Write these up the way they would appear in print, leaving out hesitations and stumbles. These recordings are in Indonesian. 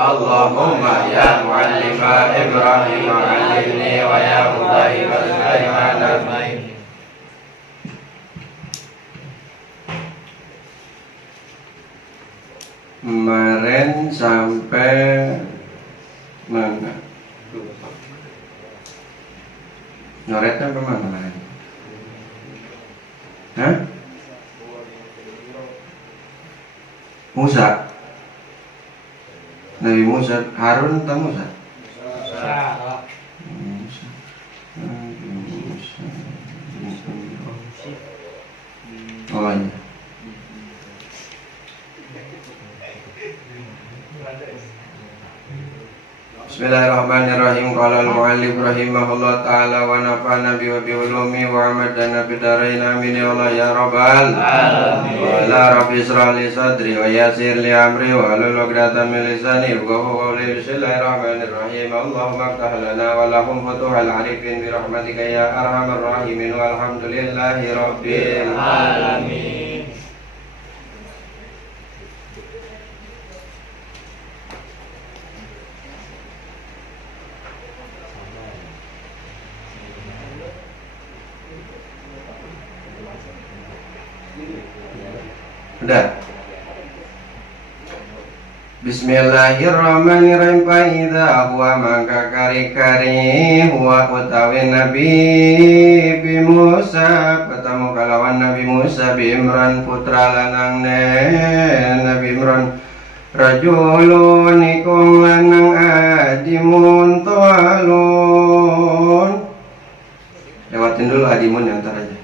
Allahumma ya muallima Ibrahim allimni wa ya mufahima Sulaiman allimni. Kemarin sampai mana? Nyoretnya kemana kemarin? Hah? Musa. Nabi Musa, Harun atau Musa? Musa. Oh iya. Bismillahirrahmanirrahim. Qala al-mu'allif rahimahullah ta'ala wa nafa'ana bi ulumi wa amadana bidarain amin ya Allah ya rabbal alamin. Wa la rabbi israh li sadri wa yassir li amri wa hlul 'uqdatam min lisani yafqahu qawli. Bismillahirrahmanirrahim. Allahumma iftah lana wa lahum futuhal arifin bi rahmatika ya arhamar rahimin walhamdulillahi rabbil alamin. Udah. Bismillahirrahmanirrahim. Fa idza huwa maka kari-kari huwa utawi Nabi bi Musa ketemu kalawan Nabi Musa bi Imran putra lanang Nabi Imran rajulun ikum lanang adimun toalun. Lewatin dulu adimun yang ntar aja.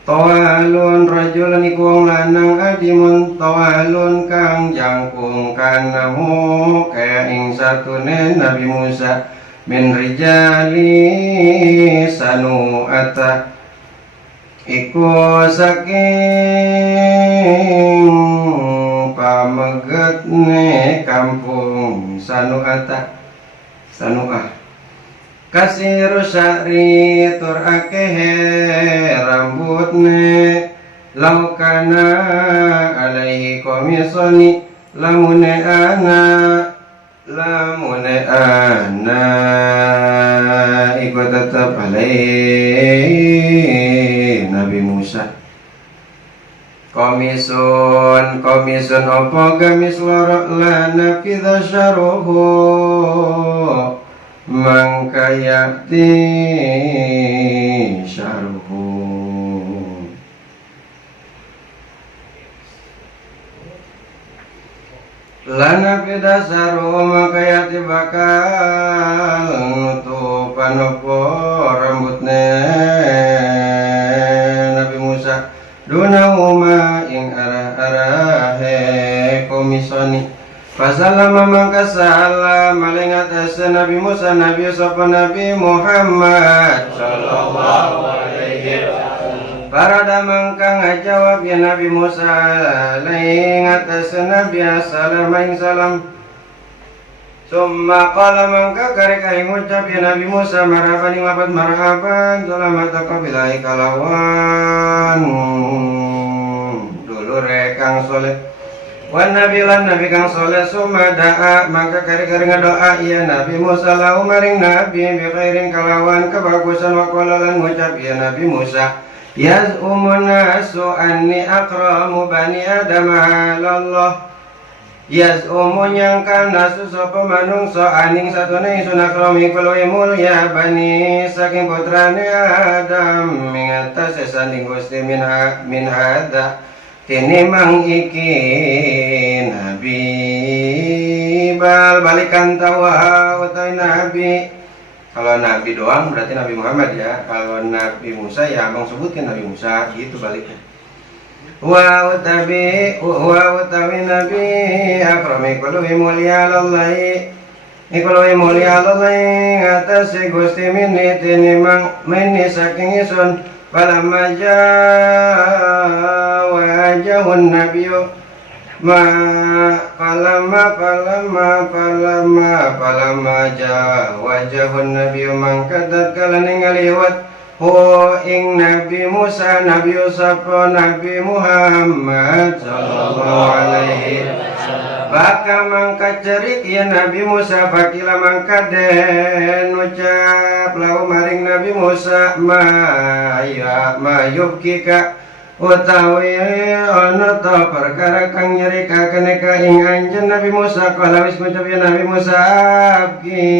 Tawalun rajulun iku lanang adimun tawalun kang jangkung kanahu kaya ing satune Nabi Musa min rijali sanu'ata iku saking pamegetne kampung sanu'ata sanu'ah kasiru sya'ri tur akehe rambutne laukana alaihi komisoni lamune ana iku tetap alaihi Nabi Musa komisun opo gamis lorok lana fidha syaruhu mangka yakti syarhu lana pidasaru maka yakti bakal nutupan opo rambutnya Nabi Musa dunahuma ing arah-arahe komisoni. Fasalama mangka salam maling atas Nabi Musa Nabi sapa Nabi Muhammad sallallahu alaihi wasallam. Parada mangka ngajawab ya Nabi Musa maling atas Nabi assalamu ing salam. Summa qala mangka kare-kare ngucap ya Nabi Musa marhaban ing lafaz marhaban selamat taqabilai kalawan dulu rekang soleh. Wan nabi lan nabi kang soleh summa da'a maka kari-kari ngadoa ya Nabi Musa lahu maring nabi bi khairin kalawan kebagusan wa qala lan ngucap ya Nabi Musa yaz'umun nasu anni akramu bani adam halallah yaz'umun nyangka nasu sapa manungsa aning satune ingsun akrami kuwi mulya bani saking putrane Adam ing atas sesanding Gusti min hadza kini mang iki Nabi balikan tawa utawi Nabi. Kalau Nabi doang berarti Nabi Muhammad ya. Kalau Nabi Musa ya abang sebutin Nabi Musa gitu baliknya. Wa utawi Nabi akrami kuluhi mulia lallahi ikuluhi mulia lallahi atas Gusti minni tinimang minni saking isun falamma wajahun nabiyyu ma falamma wajahun nabiyyu mangkadat kala ninggaliwat ing Nabi Musa Nabi Yusuf Nabi Muhammad sallallahu alaihi wasallam bakal mangkat cerik ya Nabi Musa fakila mangkat den ucap lau maring Nabi Musa mayubkika utawi ana ta perkara kang nyerikaken ka ing anjeun Nabi Musa kala wis ngucap ya Nabi Musa abki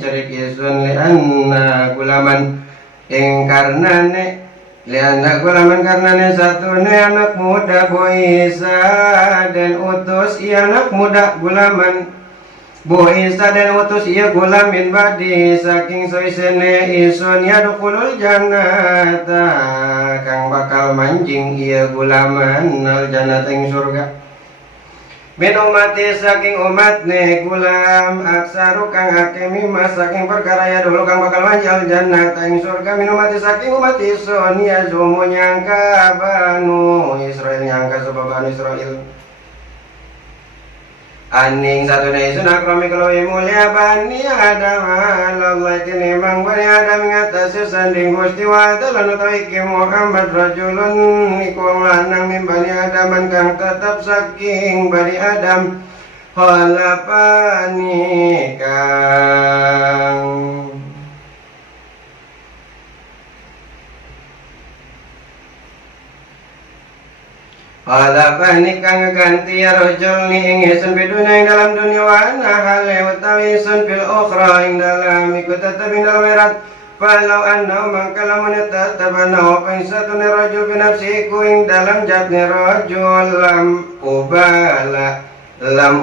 cerik isun li anna gulaman ing karnane lianna gulaman karnane satune anak muda Isa dan utus ia anak muda gulaman Isa dan utus ia gulamin badi saking sawisene isun yadukulul jannata kang bakal manjing ia gulaman al jannata ing surga min umati saking umatne gulam aksaru kang akeh mimma saking perkara ya dulu kang bakal manjal jannah ing surga min umati saking umat isun ya zumu nyangka banu Israel nyangka sebab banu Israel aning satu isun akrami kalau mulia bani Adam Allah kini mang bani Adam ngatasi sanding gusti wa dalan utawi ki Muhammad rajulun iku lanang min bani Adam kang tetap saking bani Adam halapani kang halapani kang ganti ya rajul ni ing isun bidunya ing dalam dunia wa hale utawi isun fil ukhra ing dalam iku tetep ing dalam erat falau anna mangkalamun tatabana wa paisatun rajul binafsi iku ing dalam jatni rajul lam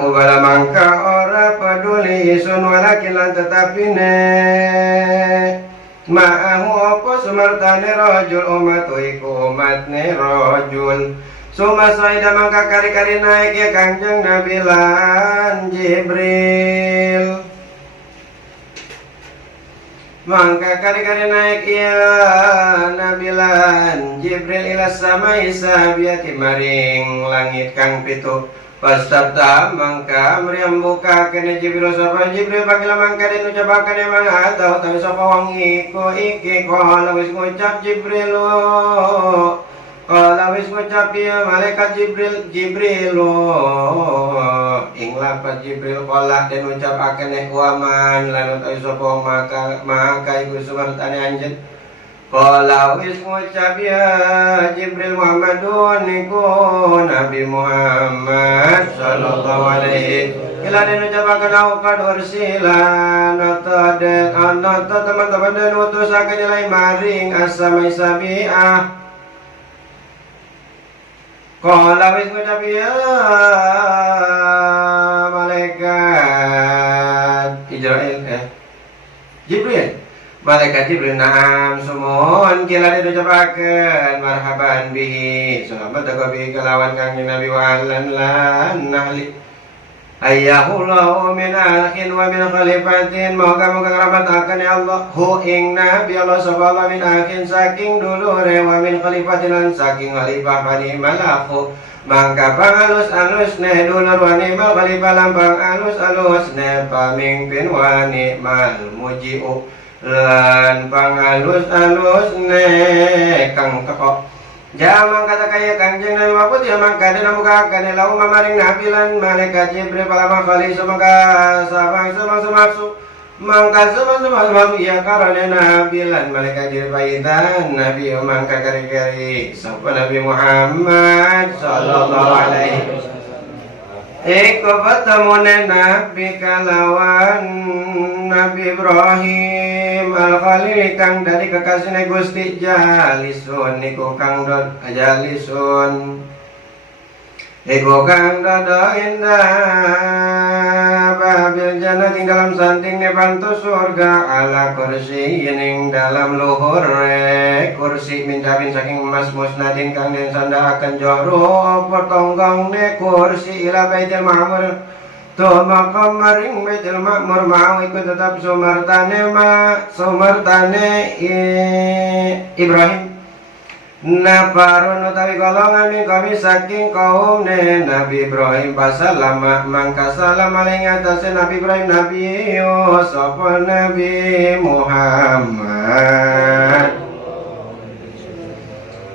ubala mangka ora peduli isun walakin lan tetapine ma'ahu apa sumartane rajul umatu iku umatne rajul Suma saida mangka kari-kari naik ya Kangjeng Nabi lan Jibril mangka kari-kari naik ya Nabi lan Jibril ila sama isabiyati maring langit kang pitu pastabta mangka meriam buka kene Jibril sapa Jibril pakila mangka den ucapaken emang atau tapi sapa wong iku iki kala wis ngucap Jibril kala wis ngucap ya malaikat Jibril ing lapat Jibril kala den ucapaken waman lan utawi sapa maka iku sumartane anjeun kala wis ngucap ya Jibril Muhammadun iku Nabi Muhammad sallallahu alaihi kila den ucapaken auqad ursilan anata teman-teman den utusaken nilai maring as-samai sabi'ah kala wis ngucap ya malaikat Jibril malaikat Jibril na'am sumun kila diucapaken marhaban bihi selamat bihi kelawan kangjeng Nabi wa ahlan lan nahli ayyahullahu min akhin wa min khalifatin moga-moga ngrahmataken ya Allah hu ing Nabi Allah subhanahu min akhin saking dulure wa min khalifatin lan saking khalifah bani malaku mangka pangalus-alus ne dulur wa ni'mal khalifah lampang alus-alus ne pamimpin wa ni'mal muji'u lan pangalus-alus ne kang teko Jamang kata kaya Kangjeng Nabi Mahfud ya mangka dina muka kane lau mamaring Nabi lan malaikat Jibril palama kali semangka sabang semaksu mangka semang ya karane Nabi lan malaikat Jibril paitan Nabi mangka kari-kari sapa Nabi Muhammad sallallahu alaihi wasallam Eko patamune Nabi kalawan Nabi Ibrahim Al-Khalil kang dari kekasihne Gusti jalisun niku kang jalisun Eko kang dodo indah babil jannah ing dalam santing ne pantu surga ala kursi ing dalam luhur kursi minjabin saking emas musnadin kang den sandaaken joro potonggang ne kursi ila baitul ma'mur to makam maring baitul ma'mur mau iku tetap sumartane Ibrahim Nafarun utawi golongan min kami saking kaum ne Nabi Ibrahim pasalama mangka salam aling atase Nabi Ibrahim Nabi Yusuf Nabi Muhammad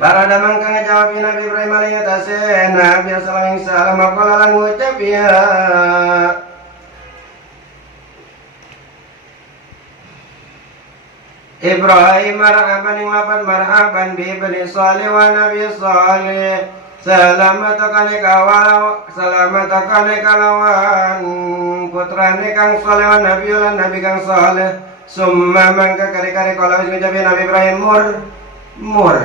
Para damang kang ngajawab Nabi Ibrahim alaihi tasena Nabi sallallahu alaihi wasallam qala lan ngucap ya Ibrahim marhaban ing lapan marhaban bi ibni Salih wa Nabi Salih salamataka kalawan putrane kang saleh wa Nabi lan Nabi kang saleh summa mangka kare-kare kala wis ngucap Nabi Ibrahim mur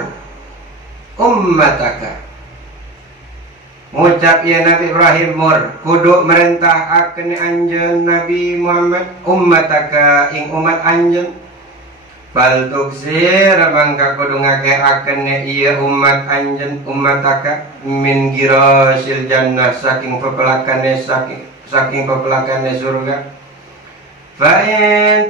ummataka ngucap ya Nabi Ibrahim mur kudu merintah akan anjeun Nabi Muhammad ummataka ing umat anjeun bal tuksir mangka kudu ngakeakeun ieu umat anjeun ummataka min girasil jannah saking pepelakane surga fa in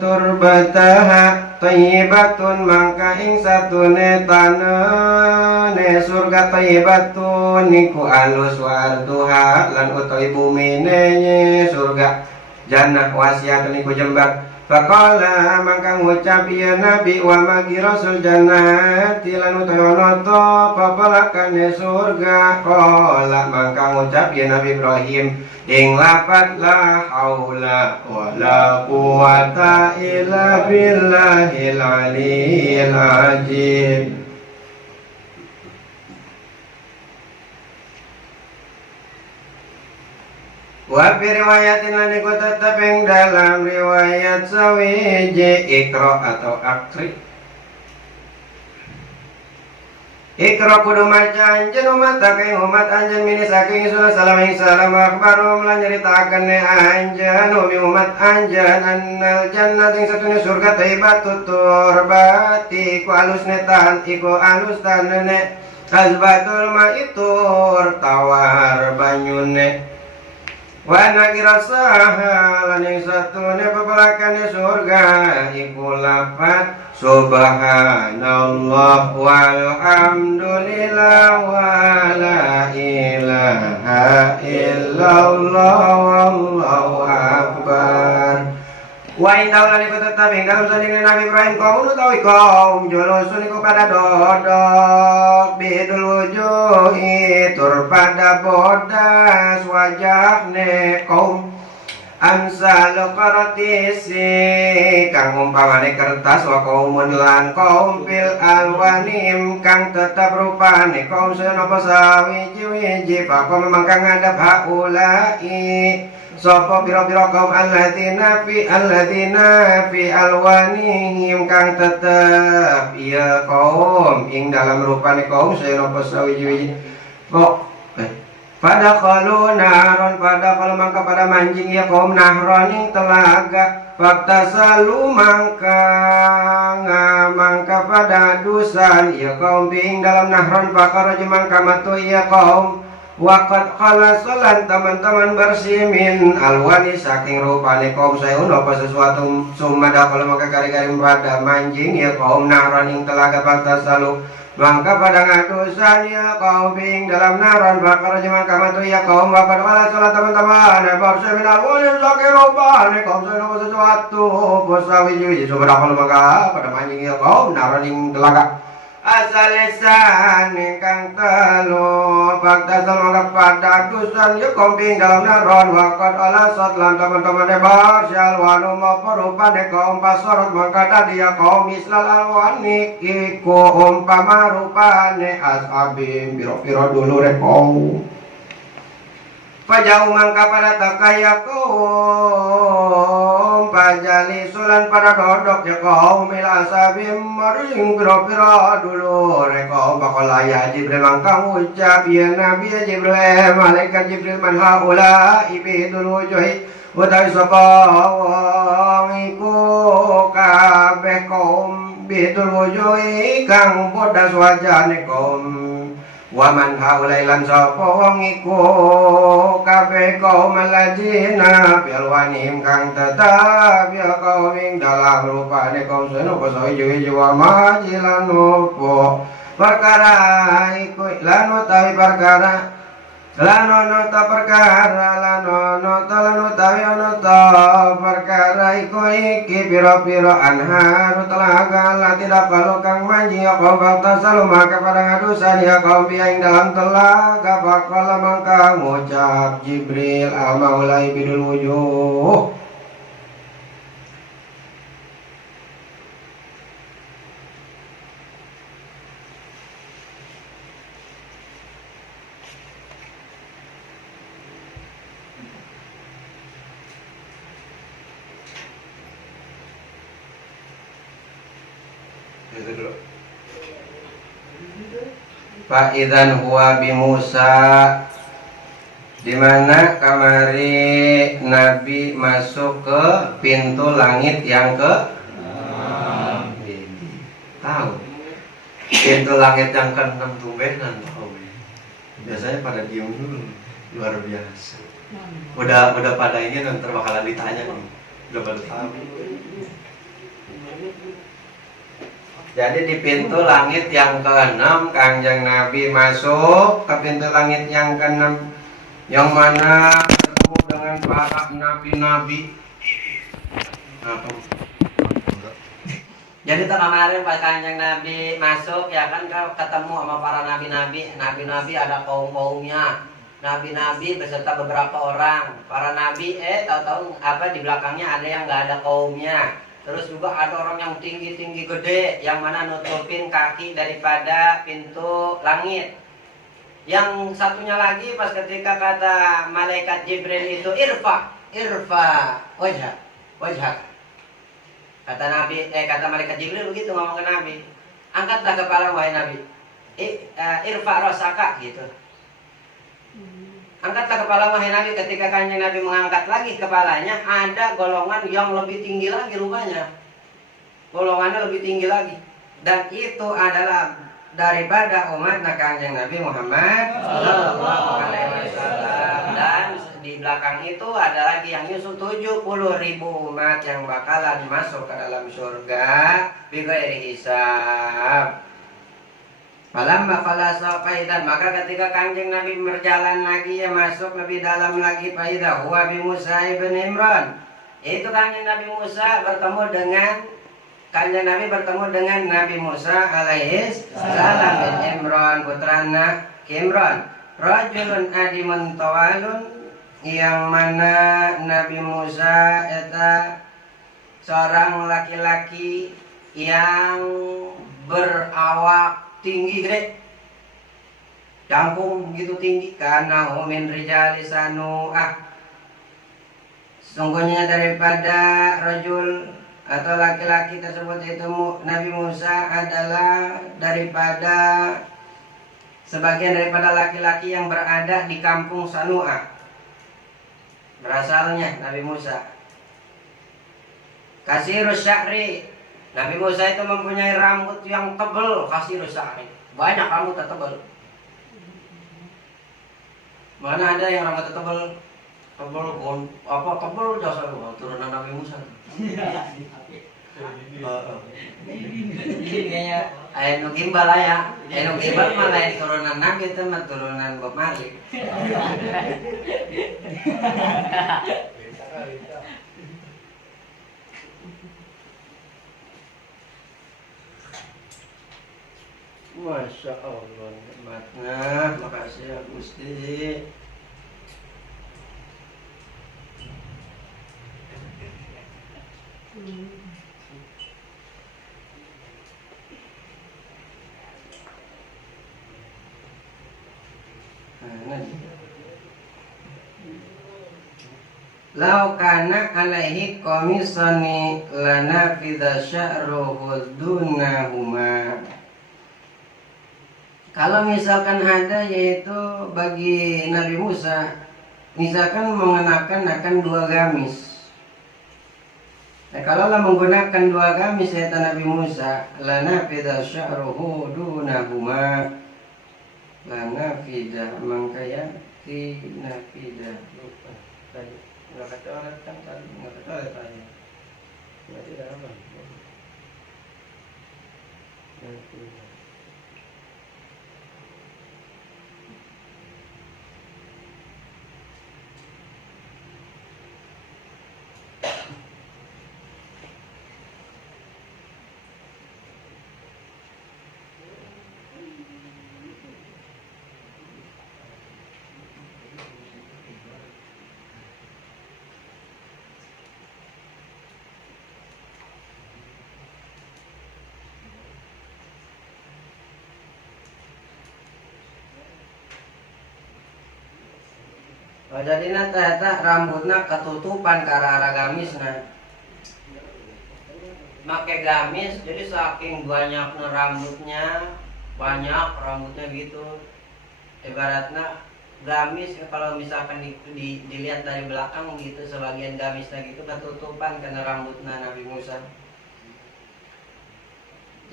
turbataha thayyibatun mangka ing satune tanane surga thayyibatun niku alus wa arduha lan utawi bumine surga jannah wasiatun niku jembar faqala mangka ngucap ya nabi wa magi rasul jannati lan utawi ana ta pepelakane surga qala mangka ngucap ya Nabi Ibrahim ing lafaz la haula wala quwata illa billahil aliyyil azim. Wa fi riwayatin lan iku tetep ing dalam riwayat sawiji ikra atau akri ikra kudu maca anjeun umat saking umat anjeun mini saking sun salam akbarum lan nyritakaken anjeun umi umat anjeun annal jannah ing satune surga thayyibatut turbati ku alusne tahan iku alus tanene azbatul maitur tawar banyune wa nakirasaha lan ing satune pepelakane surga iku lafaz subhanallah walhamdulillah wa la ilaha illallah wallahu akbar. Wa indah lan iku tetap ing dalem saning Nabi Ibrahim kaum utawi kaum julusun iku pada dodok bidul wujuhi tur pada bodas wajahne kaum amsal qaratisi kang umpamane kertas wa kaumun lan kaum fil alwanim kang tetap rupane kaum senapa sawiji-wiji pakon memang kang ngadap haulai sapa pira-pira kaum alladzina fi alwanihim kang tetep iya kaum ing dalam rupane kaum senapa sawiji-wiji kok pada kalau naron pada kalau mangka pada manjing ya kaum nahroning telaga fakta salu mangka pada dusan ya kaum ing dalam nahron pakar mangka matu ya kaum waqad khalasalan teman-teman bersih min alwani saking rupane kaum sayun apa sesuatu sumada kalau maka kari-kari pada manjing ya kaum nahroning telaga fakta salu mangka pada ngatusan ya kaum ing dalam naron bakar jaman kamatu ya kaum bakar wala salat teman-teman bersih min alwani saking rupane kaum sayun apa sesuatu posawi sumada kalau maka pada manjing ya kaum nahroning telaga asal lisan ingkang telu fakta semoga pada dusan yuk komping dalam naron wakat alasat lan teman-teman debar sial wanu maupun rupane kaum pasorot maka tadi ya kaum islal alwanik iku umpama rupane asabim biro-biro dulu rekau pajau mangka pada takaya kaum pajali sulan pada dodok ya kaum milasabim maring biro-biro dulu rekau bakal ayah Jibril mangka ucap ya Nabi Jibril malaikat Jibril man haula ibidul wujuhi utawi sapa wong iku kabeh kaum bidul wujuhi kang bodas wajane kaum waman haulai lan sapa wong iku kabeh kaum alladzina bilwanim kang tetap ya kaum ing dalam rupane kaum senopo sawi-sawi wa majilan opo perkara iku lan utawi perkara lan perkara iku iki piro-piro anharu telaga Allah tidak kalau kang manji ya kaum baktasalu maka pada ngadusan ya kaum biaing dalam telaga bakala mangka ngucap Jibril al-maulai bidul wujuh. Fa'idzan huwa bi Musa, di mana kamari Nabi masuk ke pintu langit yang ke tahu pintu langit yang ke-6 tumbenan tahu. Biasanya pada diem dulu, luar biasa. Udah pada ini nanti bakalan ditanya nih, udah pada tahu. Jadi di pintu langit yang ke-6 Kanjeng Nabi masuk ke pintu langit yang ke-6, yang mana bertemu dengan para nabi-nabi. Jadi kemarin pas Kanjeng Nabi masuk ya kan ketemu sama para nabi-nabi. Nabi-nabi ada kaum-kaumnya. Nabi-nabi beserta beberapa orang. Para nabi tahu-tahu di belakangnya ada yang nggak ada kaumnya. Terus juga ada orang yang tinggi-tinggi gede, yang mana nutupin kaki daripada pintu langit. Yang satunya lagi pas ketika kata malaikat Jibril itu irfa wajhak. Kata malaikat Jibril begitu ngomong ke Nabi, angkatlah kepala wahai Nabi. Irfa rosaka gitu. Angkatlah kepala wahai Nabi. Ketika Kanjeng Nabi mengangkat lagi kepalanya, ada golongan yang lebih tinggi lagi rupanya. Golongannya lebih tinggi lagi. Dan itu adalah daripada umat Kanjeng Nabi Muhammad sallallahu alaihi wasallam. Dan di belakang itu ada lagi yang nyusul 70.000 umat yang bakalan masuk ke dalam surga bighairi hisab. Falamma khalasa faidan, maka ketika Kanjeng Nabi berjalan lagi ya masuk lebih dalam lagi faida huwa bi Musa ibn Imran. Itu Kanjeng Nabi Musa bertemu dengan Nabi Musa alaihi salam bin Imran putrana Imran. Rajulun adimun tawalun, yang mana Nabi Musa eta seorang laki-laki yang berawak tinggi gede, jangkung gitu tinggi, karena min rijali sungguhnya daripada rajul atau laki-laki tersebut itu Nabi Musa adalah daripada sebagian daripada laki-laki yang berada di kampung Sanu'a. Berasalnya Nabi Musa kasirus sya'ri, Nabi Musa itu mempunyai rambut yang tebal, kasirus sya'ri, banyak rambut tebal. Mana ada yang rambut tebal jasa turunan Nabi Musa. Anu gimbal ya, anu gimbal malah turunan Nabi itu mah turunan Bob Marley. Masya Allah, nikmatnya, makasih ya Gusti. Lau kana alaihi qamisani lana fidha sya'ruhu dunahuma. Kalau misalkan ada, yaitu bagi Nabi Musa, misalkan mengenakan akan 2 gamis. Nah, kalaulah menggunakan 2 gamis yaitu Nabi Musa, lana fidha sya'ruhu dunahuma, lana fidha mangkaya tina fidha lupa tadi nggak kata kan tadi nggak kata tadi nggak tidak apa Jadi ternyata rambutnya ketutupan ke arah gamisna. Make gamis, jadi saking banyaknya rambutnya gitu. Ibaratnya gamis kalau misalkan dilihat dari belakang gitu, sebagian gamisnya gitu ketutupan karena rambutnya Nabi Musa.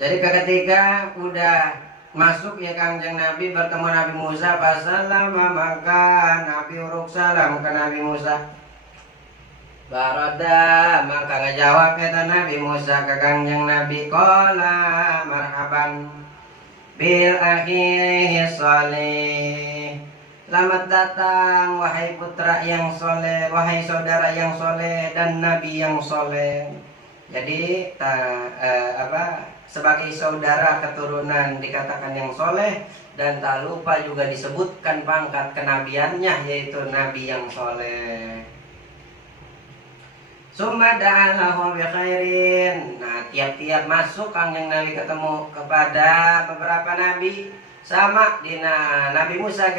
Jadi ketika udah masuk ya Kangjeng Nabi bertemu Nabi Musa, fasalama maka Nabi uruk salam ke Nabi Musa. Barada maka ngejawab kata Nabi Musa ke Kangjeng Nabi, qala marhaban bil akhi salih. Selamat datang wahai putra yang soleh, wahai saudara yang soleh dan Nabi yang soleh. Jadi sebagai saudara keturunan dikatakan yang soleh, dan tak lupa juga disebutkan pangkat kenabiannya yaitu Nabi yang soleh. Summa da'alahu bi khairin. Nah, tiap-tiap masuk Kangjeng Nabi ketemu kepada beberapa nabi, sama dina Nabi Musa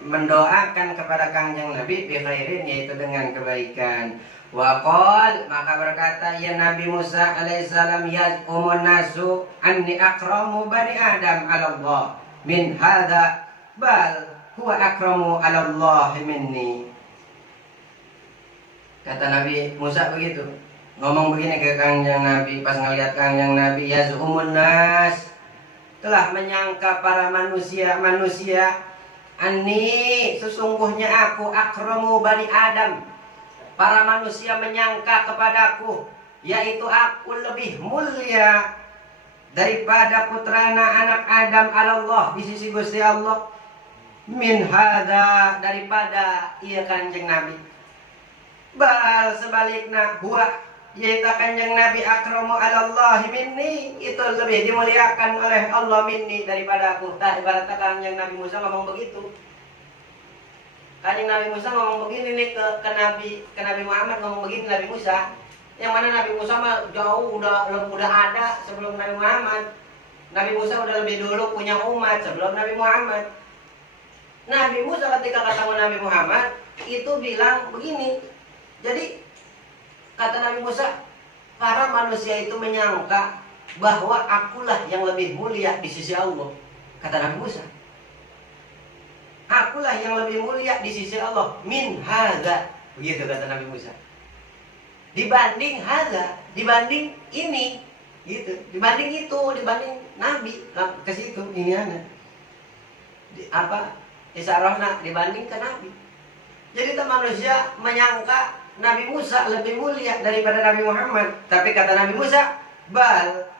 mendoakan kepada Kangjeng Nabi bi khairin, yaitu dengan kebaikan. Wa qol maka berkata ya Nabi Musa alaihissalam, ya umun nasu anni akramu bani Adam 'ala Allah min hadza bal huwa akramu 'ala Allah minni. Kata Nabi Musa begitu, ngomong begini ke Kangjeng Nabi pas ngelihat Kangjeng Nabi, ya zuhumun nas, telah menyangka para manusia anni sesungguhnya aku akramu bani Adam, para manusia menyangka kepadaku yaitu aku lebih mulia daripada putrana anak Adam Allah di sisi Gusti Allah, min hadza daripada ia Kanjeng Nabi. Bal sebaliknya huwa yaitu Kanjeng Nabi akramu 'ala Allah minni, itu lebih dimuliakan oleh Allah minni daripada aku. Nah, ibaratnya Kanjeng Nabi Musa ngomong begitu. Kanjeng Nabi Musa ngomong begini nih ke Nabi Muhammad, ngomong begini Nabi Musa. Yang mana Nabi Musa mah jauh udah ada sebelum Nabi Muhammad. Nabi Musa udah lebih dulu punya umat sebelum Nabi Muhammad. Nabi Musa ketika ketemu Nabi Muhammad itu bilang begini. Jadi kata Nabi Musa, para manusia itu menyangka bahwa akulah yang lebih mulia di sisi Allah. Kata Nabi Musa, akulah yang lebih mulia di sisi Allah min hadza. Begitu kata Nabi Musa. Dibanding hadza, dibanding ini, gitu. Dibanding itu, dibanding Nabi ke situ ini Isyarohna dibanding ke Nabi. Jadi manusia menyangka Nabi Musa lebih mulia daripada Nabi Muhammad. Tapi kata Nabi Musa, bal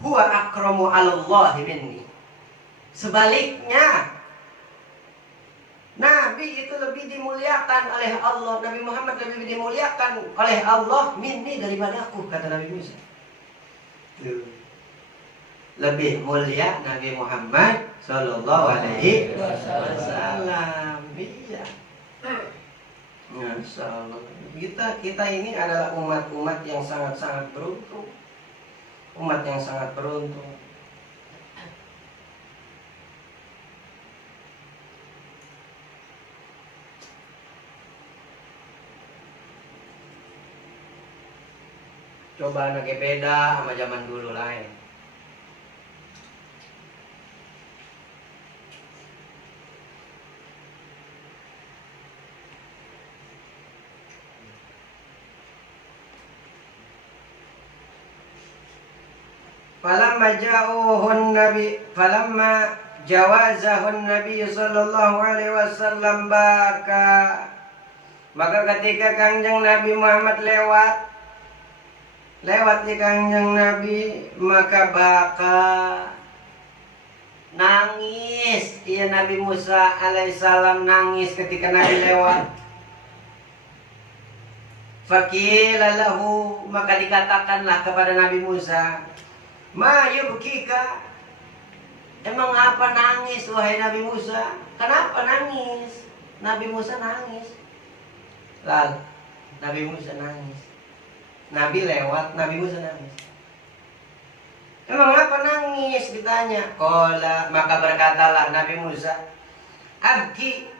huwa akramu 'ala Allah minni. Sebaliknya, Nabi itu lebih dimuliakan oleh Allah, Nabi Muhammad lebih dimuliakan oleh Allah minni daripada aku, kata Nabi Musa. Lebih mulia Nabi Muhammad sallallahu alaihi wasallam. Iya. Masyaallah. Kita ini adalah umat yang sangat-sangat beruntung. Umat yang sangat beruntung. Coba anak beda sama zaman dulu lain. Falamma jawazahun Nabi sallallahu alaihi wasallam baka. Maka ketika Kanjeng Nabi Muhammad lewat di Kanjeng Nabi, maka baka nangis. Iya, Nabi Musa alaihissalam nangis ketika Nabi lewat. Faqila lahu, maka dikatakanlah kepada Nabi Musa, ma yubkika, emang apa nangis wahai Nabi Musa? Kenapa nangis? Nabi Musa nangis. Lalu Nabi Musa nangis. Nabi lewat, Nabi Musa nangis. Emang apa nangis? Ditanya. Qala, maka berkatalah Nabi Musa, abki,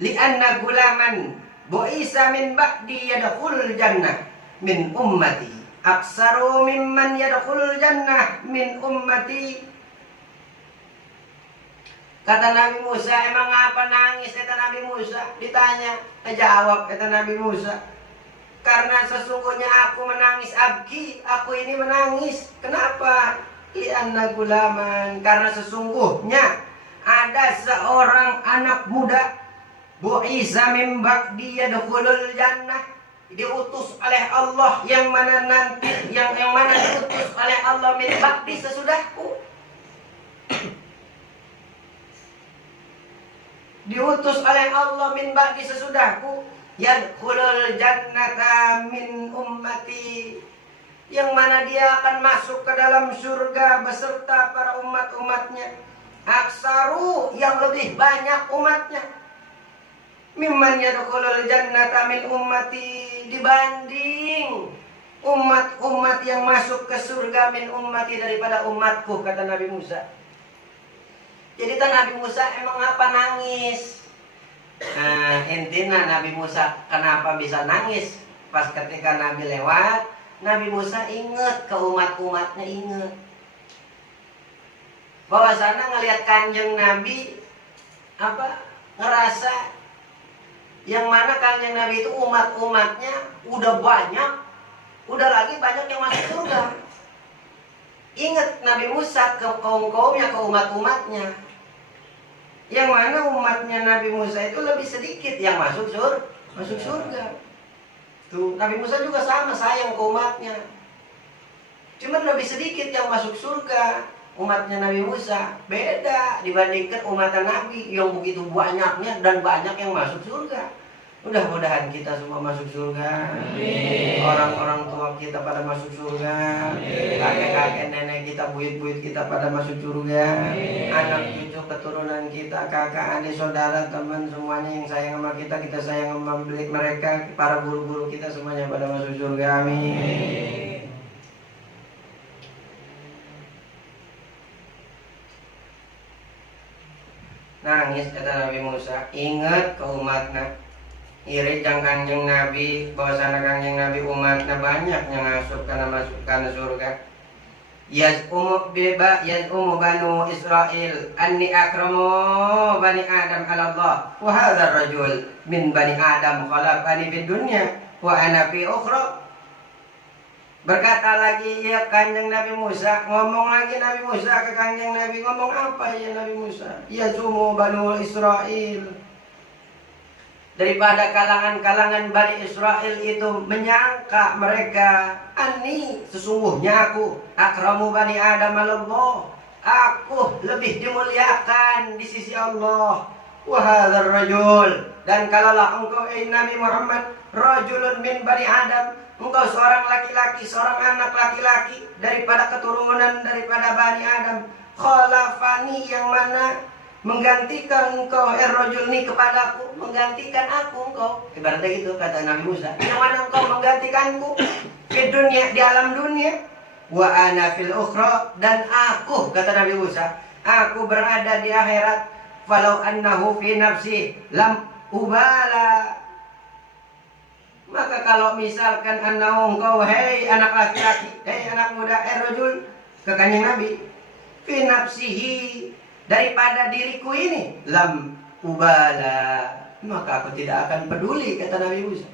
li'anna gulaman bu'isa min ba'di yadkhulul jannah min ummati aksaru mimman yadkhulul jannah min ummati. Kata Nabi Musa, emang apa nangis? Kata Nabi Musa, ditanya, jawab kata Nabi Musa, karena sesungguhnya aku menangis, abki, aku ini menangis. Kenapa? Li'anna gulaman, karena sesungguhnya ada seorang anak muda, bu'isa min ba'di yadkhulul jannah, diutus oleh Allah, yang mana nanti yang mana diutus oleh Allah min ba'di, sesudahku. Diutus oleh Allah min ba'di, sesudahku, yadkhulul jannata min ummati, yang mana dia akan masuk ke dalam surga beserta para umat-umatnya. Aksaru, yang lebih banyak umatnya, mimman yadkhulul jannata min ummati, dibanding umat-umat yang masuk ke surga min ummati, daripada umatku, kata Nabi Musa. Jadi kan Nabi Musa emang apa nangis? Nah, intinya Nabi Musa kenapa bisa nangis? Pas ketika Nabi lewat, Nabi Musa ingat ke umat-umatnya, ingat bahwa sana ngelihat kanjeng Nabi ngerasa yang mana kanjeng Nabi itu umat-umatnya udah banyak, udah lagi banyak yang masuk surga. Ingat Nabi Musa ke kaum-kaumnya, ke umat-umatnya, yang mana umatnya Nabi Musa itu lebih sedikit yang masuk surga. Tuh, Nabi Musa juga sama, sayang ke umatnya. Cuma lebih sedikit yang masuk surga. Umatnya Nabi Musa beda dibandingkan umat Nabi yang begitu banyaknya dan banyak yang masuk surga. Mudah-mudahan kita semua masuk surga. Orang-orang tua kita pada masuk surga. Kakek-kakek nenek kita, buyut-buyut kita pada masuk surga. Anak cucu keturunan kita, kakak, adik, saudara, teman, semuanya yang sayang sama kita, kita sayang sama mereka. Para guru-guru kita semuanya pada masuk surga. Amin. Nangis kata Nabi Musa, ingat ke umatnya. Iri jang kanjeng Nabi, bahwasana kanjeng Nabi umatnya banyak yang masuk karena surga. Yaz'umu banu Israel anni akramu bani Adam ala Allah, wa hadha rajul min bani Adam khalaqani fid dunya wa ana fi ukhra. Berkata lagi ya kanjeng Nabi Musa, ngomong lagi Nabi Musa ke kanjeng Nabi, ngomong apa ya Nabi Musa? Yaz'umu banu Israel, daripada kalangan-kalangan Bani Israel itu menyangka mereka, ani sesungguhnya aku akramu Bani Adam Allah, aku lebih dimuliakan di sisi Allah. Wahadzal rajul, dan kalaulah engkau Nabi Muhammad rajulun min Bani Adam, engkau seorang laki-laki, seorang anak laki-laki daripada keturunan daripada Bani Adam, khalafani, yang mana menggantikan engkau rajul ni kepadaku, menggantikan aku engkau. Ibaratnya gitu kata Nabi Musa, yang mana engkau menggantikanku di dunia, di alam dunia, wa ana fil ukhra, dan aku kata Nabi Musa, aku berada di akhirat. Falau annahu fi nafsi lam ubala, maka kalau misalkan annahu engkau, hei anak laki-laki, hei anak muda, rajul, ke kanjeng Nabi, fi nafsihi, daripada diriku ini, lam ubala, maka aku tidak akan peduli, kata Nabi Musa.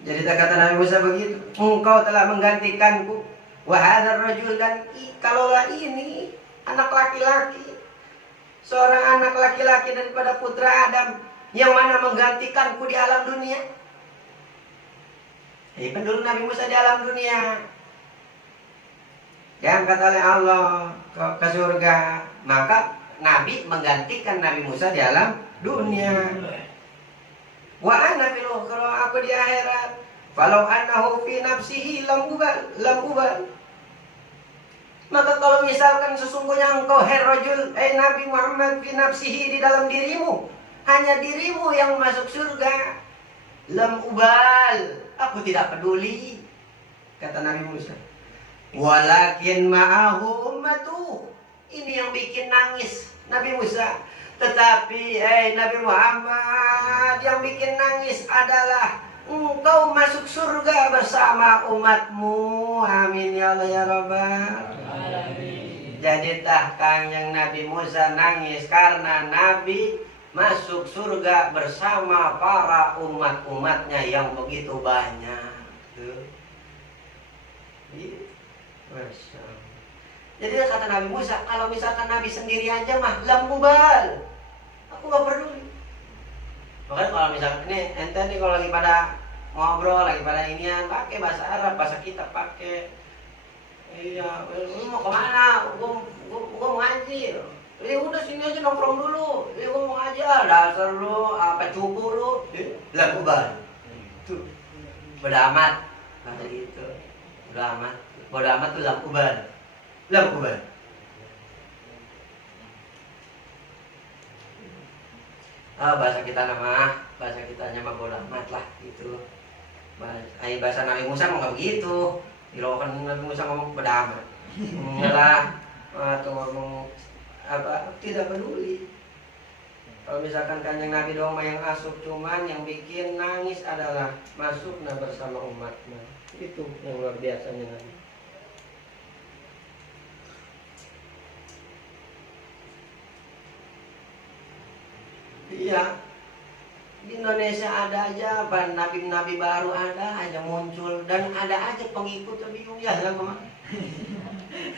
Jadi kata Nabi Musa begitu, engkau telah menggantikanku, wahadzal rajul, dan kalaulah ini anak laki-laki, seorang anak laki-laki daripada putra Adam, yang mana menggantikanku di alam dunia. Jadi kan dulu Nabi Musa di alam dunia, diangkat oleh Allah ke surga, maka Nabi menggantikan Nabi Musa di alam dunia. Wa ana fil ukhra, aku di akhirat. Falau annahu fi nafsihi lam ubal. Maka kalau misalkan sesungguhnya engkau rajul, Nabi Muhammad, fi nafsihi, di dalam dirimu, hanya dirimu yang masuk surga, lam ubal, aku tidak peduli, kata Nabi Musa. Walakin ma'ahu ummatu, ini yang bikin nangis Nabi Musa. Tetapi Nabi Muhammad, yang bikin nangis adalah engkau masuk surga bersama umatmu. Amin ya Allah ya Rabbal. Jadi Kanjeng Nabi Musa nangis karena Nabi masuk surga bersama para umat-umatnya yang begitu banyak. Masya Allah. Jadi kata Nabi Musa, kalau misalkan Nabi sendiri aja mah lambubal, aku gak peduli. Makanya kalau misalkan ini ente nih kalau lagi pada ngobrol, lagi pada inian, pakai bahasa Arab, bahasa kita pakai. Iya, lu mau kemana? Gua mau ngaji. Ya udah sini aja nongkrong dulu. Ya gua mau ngaji. Dasar lu apa cupu lu? Lah kubal. Tuh. Bodoh amat. Kata gitu. Bodoh amat. Bodoh amat tuh lam kubal. Lam kubal. Bahasa kita bahasa kitanya mah bodoh amat lah gitu. Bahasa Nabi Musa mah enggak begitu. Dilakukan Nabi Musa ngomong bodoh amat. Enggak atau ngomong apa tidak peduli. Kalau misalkan Kanjeng Nabi doang yang asup, cuman yang bikin nangis adalah masuknya bersama umatnya. Itu yang luar biasanya Nabi. Iya, di Indonesia ada aja nabi-nabi baru ada aja muncul dan ada aja pengikut bingung ya sama.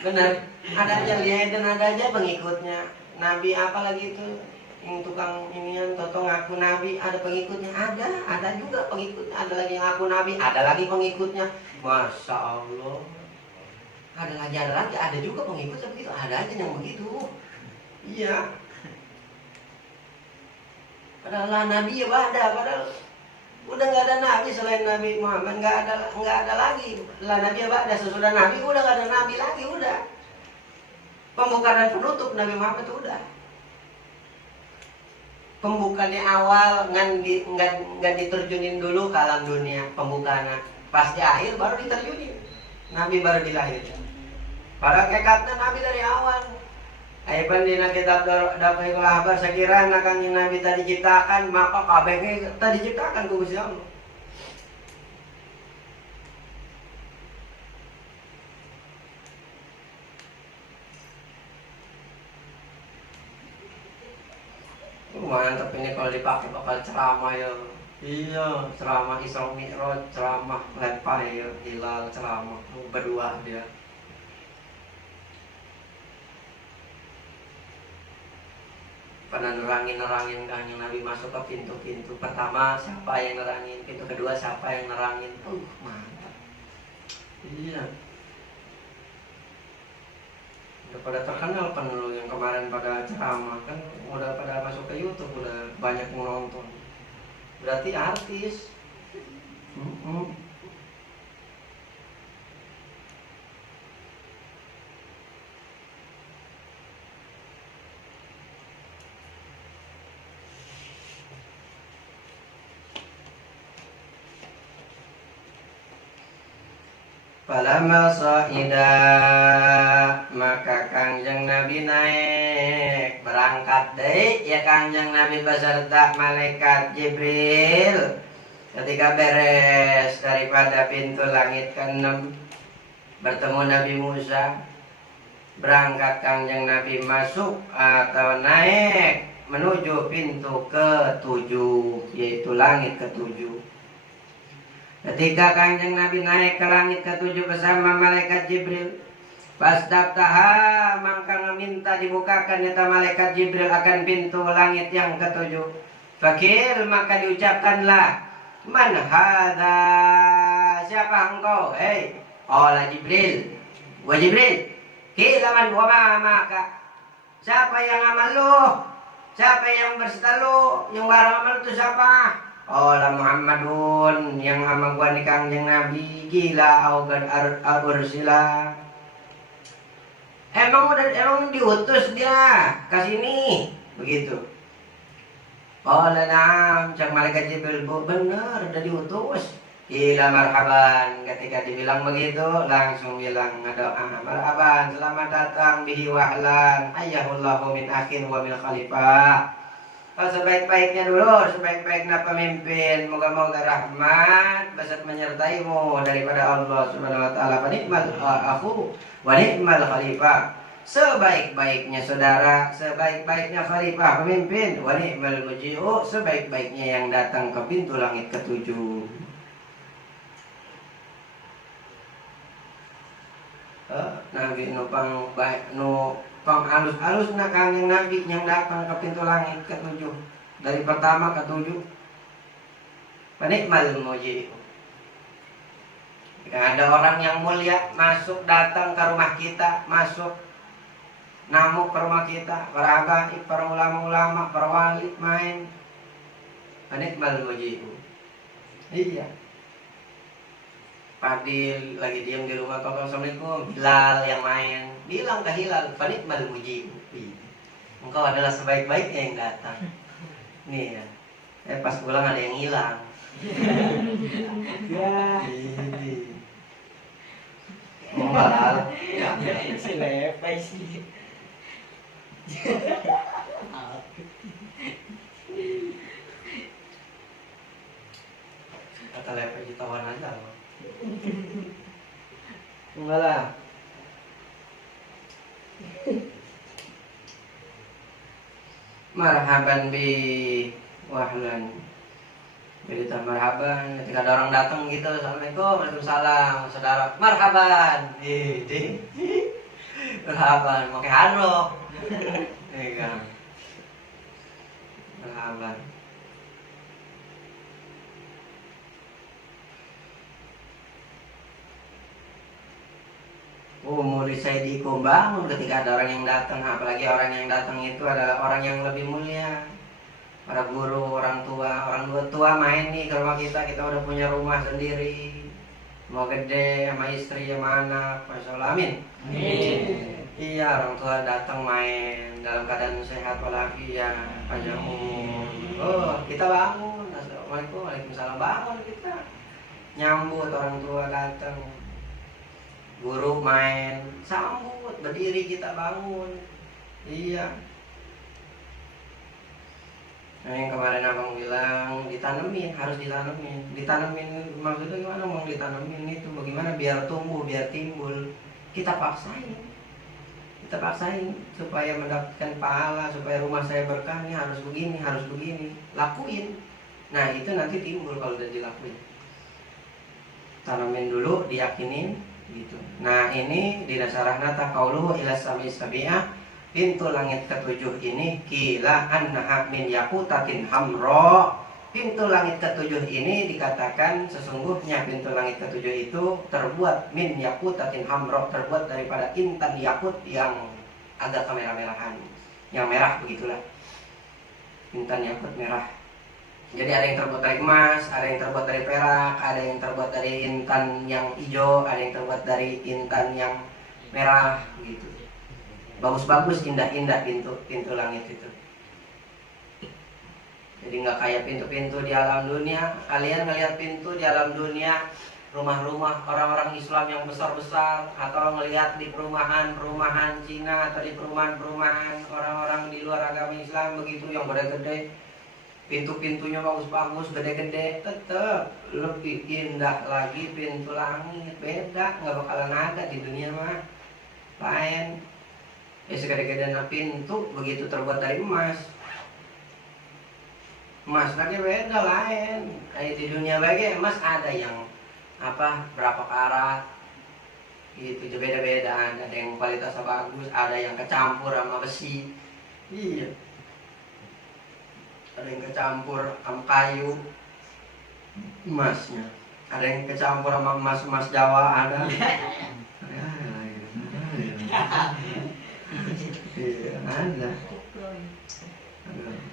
Benar, ada aja lihat dan ada aja pengikutnya. Nabi apa lagi itu yang tukang inian toto ngaku nabi ada pengikutnya, ada juga pengikutnya, ada lagi yang ngaku nabi, ada lagi pengikutnya. Masya Allah, ada lagi, ada juga pengikutnya begitu, ada aja yang begitu. Iya. Padahal nabi ya padahal udah nggak ada nabi selain Nabi Muhammad, nggak ada lagi lah nabi ya sesudah nabi udah nggak ada nabi lagi, udah pembuka dan penutup Nabi Muhammad itu udah. Pembukanya awal nggak diterjunin dulu ke alam dunia pembukanya, pas di akhir baru diterjunin, nabi baru dilahirkan. Padahal kekatnya nabi dari awal. Aiban dina kitab dapat kabar sekiranya Kanjeng Nabi tadi diciptakan, maka kabehnya tadi diciptakan ku Gusti Allah. Mantap ini kalau dipakai bakal ceramah ya. Iya, ceramah Isra Mi'raj, ceramah lepai ya, hilal ceramah berdua dia. Pernah nerangin Kanjeng Nabi masuk ke pintu-pintu pertama siapa yang nerangin, pintu kedua siapa yang nerangin. Mantap. Iya. Udah pada terkenal kan dulu yang kemarin pada ceramah kan, udah pada masuk ke YouTube, udah banyak yang nonton. Berarti artis. Falamma sa'ida, maka Kanjeng Nabi naik berangkat deh ya Kanjeng Nabi beserta malaikat Jibril. Ketika beres daripada pintu langit ke-6 bertemu Nabi Musa, berangkat Kanjeng Nabi masuk atau naik menuju pintu ke-7, yaitu langit ke-7. Ketika Kanjeng Nabi naik ke langit ke-7 bersama malaikat Jibril, fastabtaha, maka meminta dibukakan itu malaikat Jibril akan pintu langit yang ke-7. Fakil, maka diucapkanlah, man hadza, siapa engkau? Qala Jibril, wa Jibril, qila man wa ma maka, siapa yang amal lu? Siapa yang berserta lu? Yang bareng amal itu siapa? Qala Muhammadun, yang sama gua nih Kanjeng Nabi, gila augan arsila. Emang diutus dia ke sini begitu. Qala na'am, cak malaikat Jibril, benar udah diutus. Ila marhaban, ketika dibilang begitu langsung bilang doa marhaban, selamat datang bihi wahlan ayyahullahu min akhin wa min khalifah. Oh, sebaik-baiknya dulu, sebaik-baiknya pemimpin, moga-moga rahmat beserta menyertaimu daripada Allah Subhanahu wa taala. Wa ni'mal akhu wa ni'mal khalifah. Sebaik-baiknya saudara, sebaik-baiknya khalifah pemimpin, wa ni'mal muji'u, sebaik-baiknya yang datang ke pintu langit ketujuh. Nabi nupang baik nupang halus-halus na kanjeng Nabi yang datang ke pintu langit ketujuh, dari pertama ke tujuh. Nikmal muji. Jika ada orang yang mulia masuk datang ke rumah kita, masuk namu ke rumah kita, para habaib, para ulama-ulama, para wali main. Nikmal muji. Iya. Fadil lagi diam di rumah, assalamualaikum. Hilal yang main, bilang ke Hilal, Nikmal muji. Engkau adalah sebaik-baiknya yang datang. Nih ya. Pas pulang ada yang hilang. Ya. Moral. Ya. Silepay sih. Kata lepay ditawan aja. Enggak lah. Marhaban bi wahlan. Berita marhaban ketika ada orang datang gitu, assalamualaikum, waalaikumsalam, saudara, marhaban. Marhaban, pakai halo. Iya. Marhaban. Umuri saya bangun ketika ada orang yang datang, apalagi orang yang datang itu adalah orang yang lebih mulia, para guru, orang tua main nih ke rumah kita udah punya rumah sendiri, mau gede sama istri sama anak, masya Allah, amin. Iya, orang tua datang main dalam keadaan sehat walafiat, panjang umur. Oh, kita bangun, assalamualaikum, waalaikumsalam, bangun kita nyambut orang tua datang. Guru main, sambut, berdiri kita bangun. Iya. Nah, yang kemarin abang bilang ditanemin, harus ditanemin. Ditanemin maksudnya gimana? Mau ditanemin itu bagaimana biar tumbuh, biar timbul. Kita paksain supaya mendapatkan pahala, supaya rumah saya berkah nih harus begini, lakuin. Nah itu nanti timbul kalau udah dilakuin. Tanemin dulu, diyakinin. Gitu. Nah ini di dasarana taqauluhu ila sami sabi'ah, pintu langit ketujuh ini kila annaha min yaqutatin hamra. Pintu langit ketujuh ini dikatakan sesungguhnya pintu langit ketujuh itu terbuat min yaqutatin hamra, terbuat daripada intan yakut yang agak kemerah-merahan, yang merah begitulah. Intan yakut merah. Jadi ada yang terbuat dari emas, ada yang terbuat dari perak, ada yang terbuat dari intan yang hijau, ada yang terbuat dari intan yang merah gitu. Bagus-bagus, indah-indah pintu langit itu. Jadi nggak kayak pintu-pintu di alam dunia. Kalian ngelihat pintu di alam dunia, rumah-rumah orang-orang Islam yang besar-besar, atau ngelihat di perumahan Cina, atau di perumahan orang-orang di luar agama Islam begitu yang gede-gede. Pintu-pintunya bagus-bagus, gede-gede, tetap lebih indah lagi pintu langit. Beda, nggak bakalan ada di dunia mah. Lain. Segede-gede pintu begitu terbuat dari emas. Emas lagi beda lain. Kayak di dunia bagi emas ada yang berapa karat. Gitu, beda-beda. Ada yang kualitasnya bagus, ada yang kecampur sama besi. Iya. Ada yang kecampur sama kayu emasnya, ada yang kecampur sama emas Jawa, ada. Iya, ada.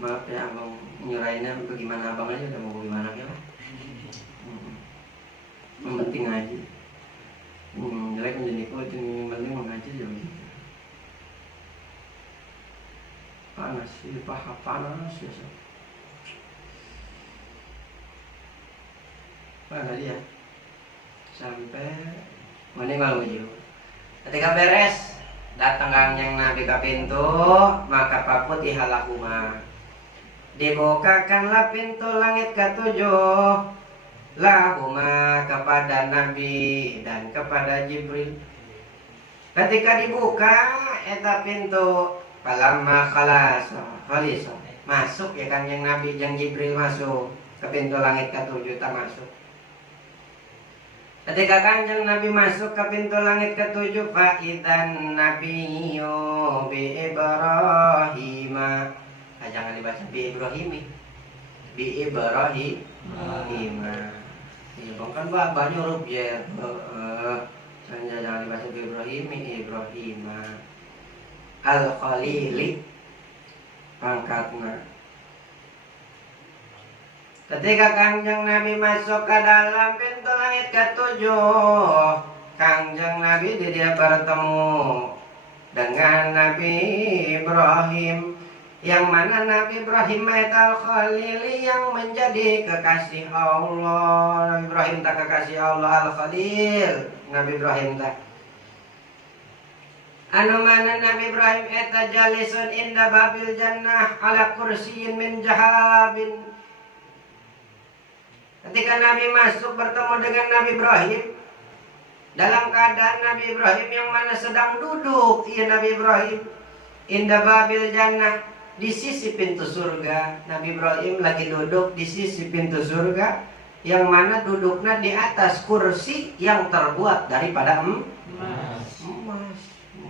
Maaf ya abang nyurainnya bagaimana abang aja, udah mau bagaimana ya. Yang penting ngaji. Jelek menjadi kuat, yang penting mengaji aja begitu. Panas sih, panas ya. Mana dia? Sampai meninggal uju. Ketika beres, datang kangjeng Nabi ke pintu, maka paput ihalakuma. Dibukakanlah pintu langit ketujuh lahuma kepada Nabi dan kepada Jibril. Ketika dibuka eta pintu, falamma khalasa masuk ya kangjeng Nabi jeung Jibril masuk ke pintu langit ketujuh tak masuk. Ketika kanjeng Nabi masuk ke pintu langit ketujuh, fa'idan nabiyyu bi Ibrahim. Nah, jangan dibaca bi Ibrahimi, bi Ibrahim. Iya, kan banyak huruf ya. Jangan dibaca bi Ibrahimi, Ibrahim. Al-Khalili pangkatna. Ketika kanjeng Nabi masuk ke dalam pintu langit ketujuh, kanjeng Nabi dia bertemu dengan Nabi Ibrahim, yang mana Nabi Ibrahim Al-Khalili yang menjadi kekasih Allah. Nabi Ibrahim tak kekasih Allah, Al-Khalil Nabi Ibrahim tak. Anu mana Nabi Ibrahim eta jalisun inda babil jannah ala kursiyin min jahabin. Ketika Nabi masuk bertemu dengan Nabi Ibrahim, dalam keadaan Nabi Ibrahim yang mana sedang duduk, iya Nabi Ibrahim inda babil jannah, di sisi pintu surga. Nabi Ibrahim lagi duduk di sisi pintu surga, yang mana duduknya di atas kursi yang terbuat daripada emas.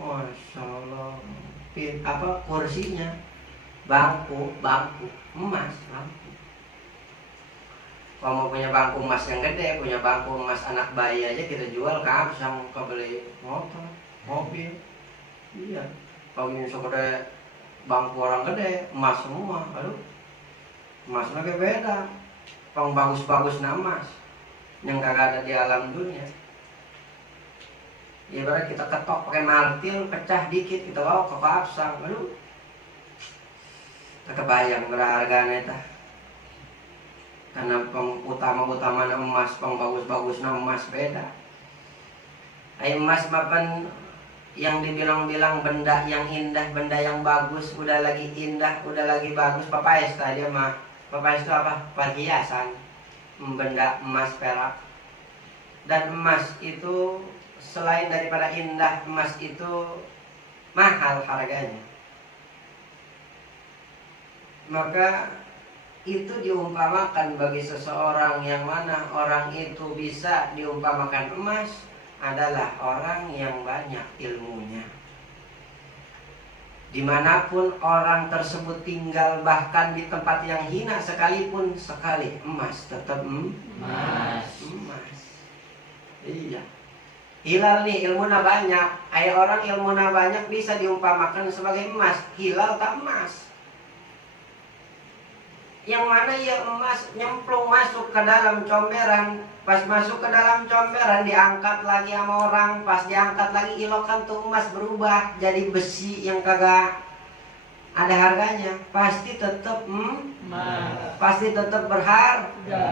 Masya Allah. Apa kursinya? Bangku emas, bangku. Kalau mau punya bangku emas yang gede, punya bangku emas anak bayi aja kita jual ke Absang, ke beli motor, mobil. Iya. Kalau ini segede bangku orang gede, emas semua. Aduh, emasnya kayak beda. Pang bagus-bagus emas yang kagak ada di alam dunia. Ibarat kita ketok pakai martil, pecah dikit kita bawa ke Absang. Aduh, tak kebayang berharganya itu. Karena utama emas, bagus emas beda. Emas mapan yang dibilang-bilang benda yang indah, benda yang bagus, udah lagi indah, udah lagi bagus. Papais tadi mah, papais itu apa? Perhiasan, benda emas perak. Dan emas itu selain daripada indah, emas itu mahal harganya. Maka itu diumpamakan bagi seseorang yang mana orang itu bisa diumpamakan emas adalah orang yang banyak ilmunya. Dimanapun orang tersebut tinggal, bahkan di tempat yang hina sekalipun, sekali emas tetap emas. Iya. Hilal nih ilmunya banyak. Orang ilmunya banyak bisa diumpamakan sebagai emas. Hilal tak emas. Yang mana ya emas nyemplung masuk ke dalam comberan. Pas masuk ke dalam comberan diangkat lagi sama orang. Pas diangkat lagi ilokan tuh emas berubah jadi besi yang kagak ada harganya. Pasti tetap pasti tetap berharga,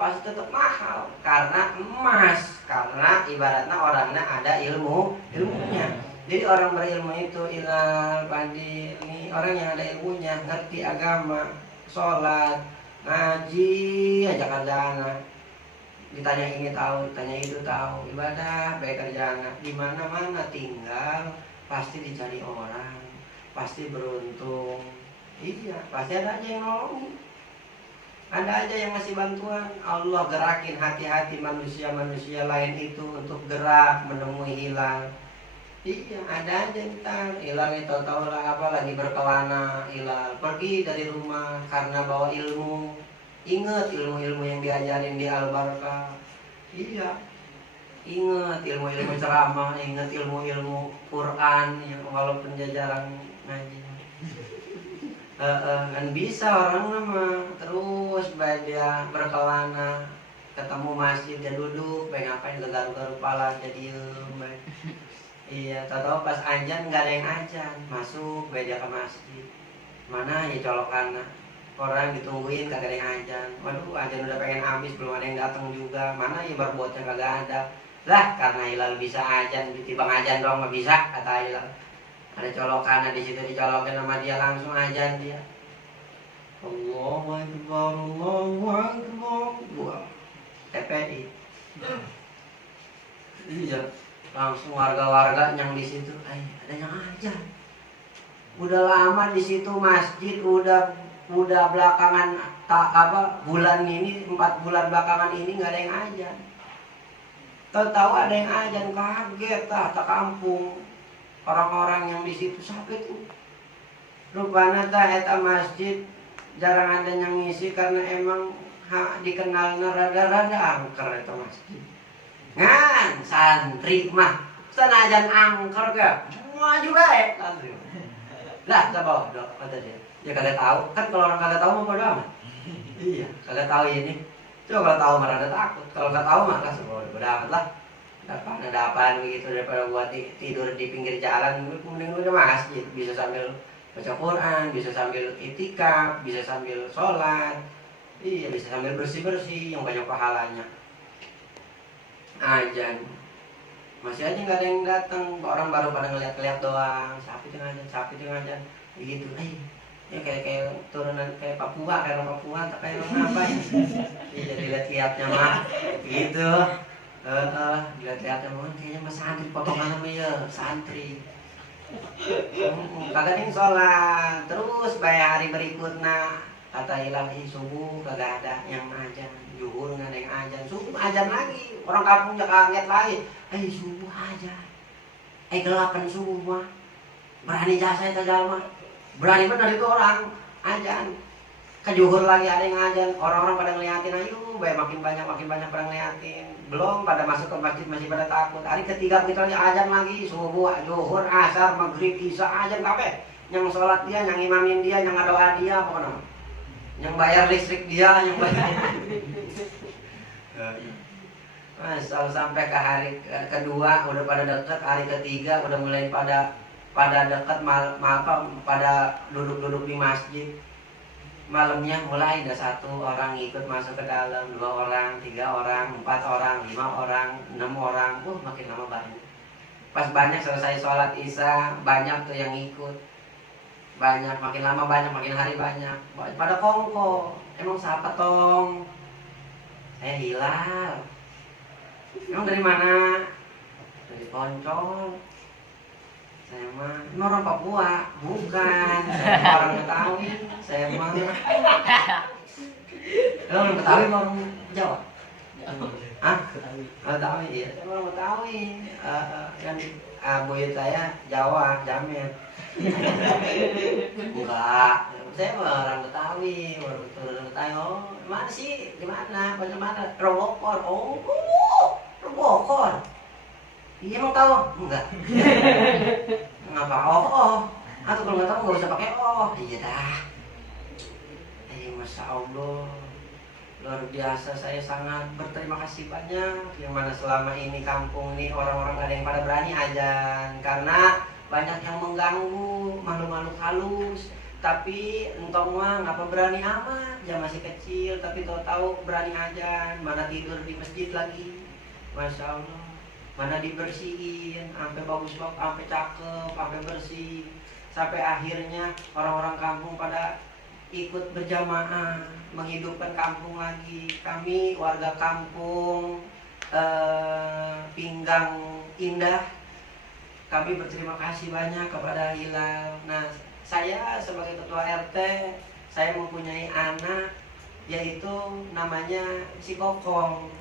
pasti tetap mahal. Karena emas, karena ibaratnya orangnya ada ilmunya. Jadi orang berilmu itu ilal pandi, ini orang yang ada ilmunya, ngerti agama, sholat, ngaji aja kerjaan. Ditanya ini tahu, ditanya itu tahu, ibadah baik kerjaan. Di mana-mana tinggal pasti dicari orang, pasti beruntung. Iya, pasti ada aja yang nolongin, ada aja yang ngasih bantuan. Allah gerakin hati-hati manusia lain itu untuk gerak menemui hilal. Iya, ada aja ntar hilal itu tahu lah apa lagi berkelana, hilal pergi dari rumah karena bawa ilmu. Ingat ilmu-ilmu yang diajarin di Al-Barakah. Iya, ingat ilmu-ilmu ceramah, ingat ilmu-ilmu Quran yang walaupun jarang ngaji. Kan bisa orang nama terus baik dia berkelana, ketemu masjid dia duduk, baik ngapain garuk-garuk kepala jadi baik. Iya, tahu pas anjan nggak ada yang anjan, masuk baik dia ke masjid. Mana ya colokannya? orang ditungguin kagak ada yang ajan. Waduh, ajan udah pengen habis, belum ada yang datang juga. Mana ya berbuatnya kagak ada. Lah, karena Hilal bisa ajan, ditibang ajan doang nggak bisa, kata Hilal. Ada colokan di situ, dicolokin sama dia, langsung ajan dia. Allahu Akbar, Allahu Akbar. Buang TPI. Iya, langsung warga-warga yang di situ, ada yang ajan. Udah lama di situ masjid, udah belakangan bulan ini 4 bulan belakangan ini nggak ada yang ajan. Tahu ada yang ajan, kaget tak kampung. Orang-orang yang di situ sampai tuh. Rupanya eta masjid jarang ada yang ngisi karena emang dikenalnya rada-rada angker eta masjid. Ngan santri mah senajan angker ke maju bae langsung. Lah coba dok kata dia. Ya kagak tahu, kan kalau orang kagak tahu mau bodo amat. Iya, kagak tahu ini. Coba kalau tahu mah rada takut. Kalau nggak tahu mah langsung bodo amat lah. Ada apaan begitu daripada buat tidur di pinggir jalan, mending udah masjid, bisa sambil baca Quran, bisa sambil itikaf, bisa sambil sholat, iya bisa sambil bersih-bersih yang banyak pahalanya. Ajan masih aja nggak ada yang datang, orang baru pada ngeliat-ngeliat doang, sapi tengah ajan, begitu, ya kayak turunan kayak Papua, kayak orang Papua, tak kayak orang apa ya, iya dilihat-lihatnya mah, gitu. Dilihat-lihatnya mah kayaknya mah santri, potongan sama ya santri. Kagak ning sholat, terus bayar hari berikutnya kata Hilal subuh kagak ada yang ajan, zuhur nggak ada yang ajan, subuh ajan lagi, orang kampung kaget lagi, subuh ajan, gelapan subuh mah, berani jasa itu jalma, berani bener itu orang ajan, ke zuhur lagi ada yang ajan, orang-orang pada ngeliatin, ayo, makin banyak pada ngeliatin. Belum pada masuk ke masjid masih pada takut. Hari ketiga begitu aja ajan lagi, subuh, zuhur, asar, maghrib, isya, ajan kabeh. Yang sholat dia, yang imamin dia, yang doa dia, pokoknya. Yang bayar listrik dia, yang bayar. Masal sampai ke hari kedua udah pada dekat, hari ketiga udah mulai pada dekat pada duduk-duduk di masjid. Malamnya mulai ada 1 orang ikut masuk ke dalam, 2 orang, 3 orang, 4 orang, 5 orang, 6 orang, makin lama banyak. Pas banyak selesai sholat isya, banyak tuh yang ikut. Banyak, makin lama banyak, makin hari banyak. Pada kongko, emang siapa tong? Saya Hilal. Emang dari mana? Dari Poncol. Saya mah orang Papua, bukan. Saya orang Betawi. Saya mah orang Betawi, orang Jawa. Betawi, iya. Saya orang Betawi. Kan buyut saya Jawa, Jamet. Enggak, saya orang Betawi, orang Betawi. Oh, mana sih? Di mana? Bagaimana? Robokor. Oh, Robokor. Iya emang tahu? Enggak. Ngapa? Atau kalau nggak tahu nggak usah pakai Iya dah. Masya Allah, luar biasa. Saya sangat berterima kasih banyak. Yang mana selama ini kampung ini orang-orang ada yang pada berani ajan karena banyak yang mengganggu, makhluk-makhluk halus. Tapi entong mah ngapa berani amat? Dia masih kecil tapi tahu berani ajan. Mana tidur di masjid lagi? Masya Allah. Mana dibersihin, sampai bagus, sampai cakep, sampai bersih, sampai akhirnya orang-orang kampung pada ikut berjamaah menghidupkan kampung lagi. Kami warga kampung Pinggang Indah, kami berterima kasih banyak kepada Hilal. Nah, saya sebagai ketua RT, saya mempunyai anak yaitu namanya si Kokong.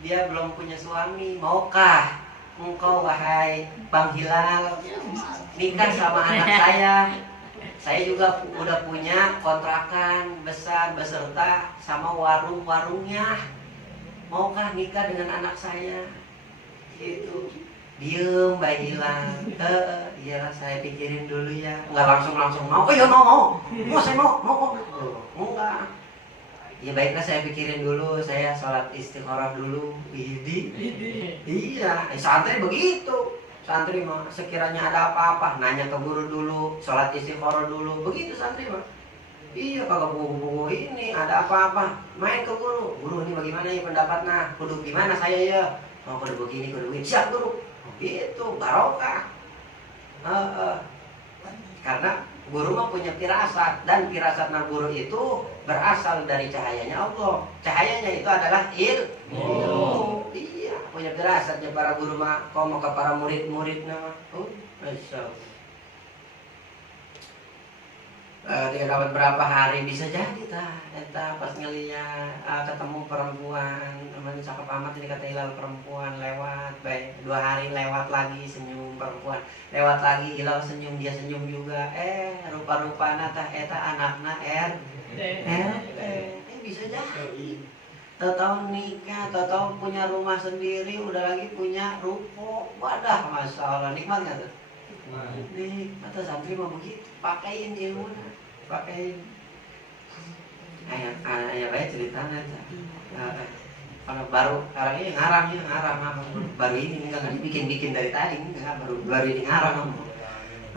Dia belum punya suami. Maukah engkau wahai Bang Hilal nikah sama anak saya? Saya juga udah punya kontrakan besar beserta sama warung-warungnya. Maukah nikah dengan anak saya? Gitu. Diem Mbak Hilal. Iyalah saya pikirin dulu ya. Enggak langsung mau. Iya mau. Saya mau. Enggak. Ya baiklah saya pikirin dulu, saya sholat istikharah dulu. Iya, santri begitu. Santri mah sekiranya ada apa-apa nanya ke guru dulu, sholat istikharah dulu. Begitu santri mah. Iya, kagak buku ini ada apa-apa main ke guru. Guru ini bagaimana ya pendapatnya? Kudu gimana saya ya? Oh kudu begini, kudu begini. Siap guru. Itu barokah. Karena guru mah punya firasat, dan firasatnya guru itu berasal dari cahayanya Allah. Cahayanya itu adalah ilmu. Iya, punya firasatnya para guru mah. Kau mau ke para murid-muridnya mah. Masya Allah. Tidak dapat berapa hari bisa jadi entah pas ngeliat ketemu perempuan teman cakep amat ini kata Hilal perempuan lewat baik 2 hari lewat lagi senyum perempuan lewat lagi Hilal senyum dia senyum juga rupa-rupana tah eta anakna bisa jadi tahu nikah tahu punya rumah sendiri udah lagi punya ruko wadah masalah nikmat nggak tuh nikmat tuh santri mah begitu pakein ilmu pakai ayah baik ceritanya kalau baru sekarang ini ngarang baru ini enggak dibikin dari tadi enggak baru ini ngarang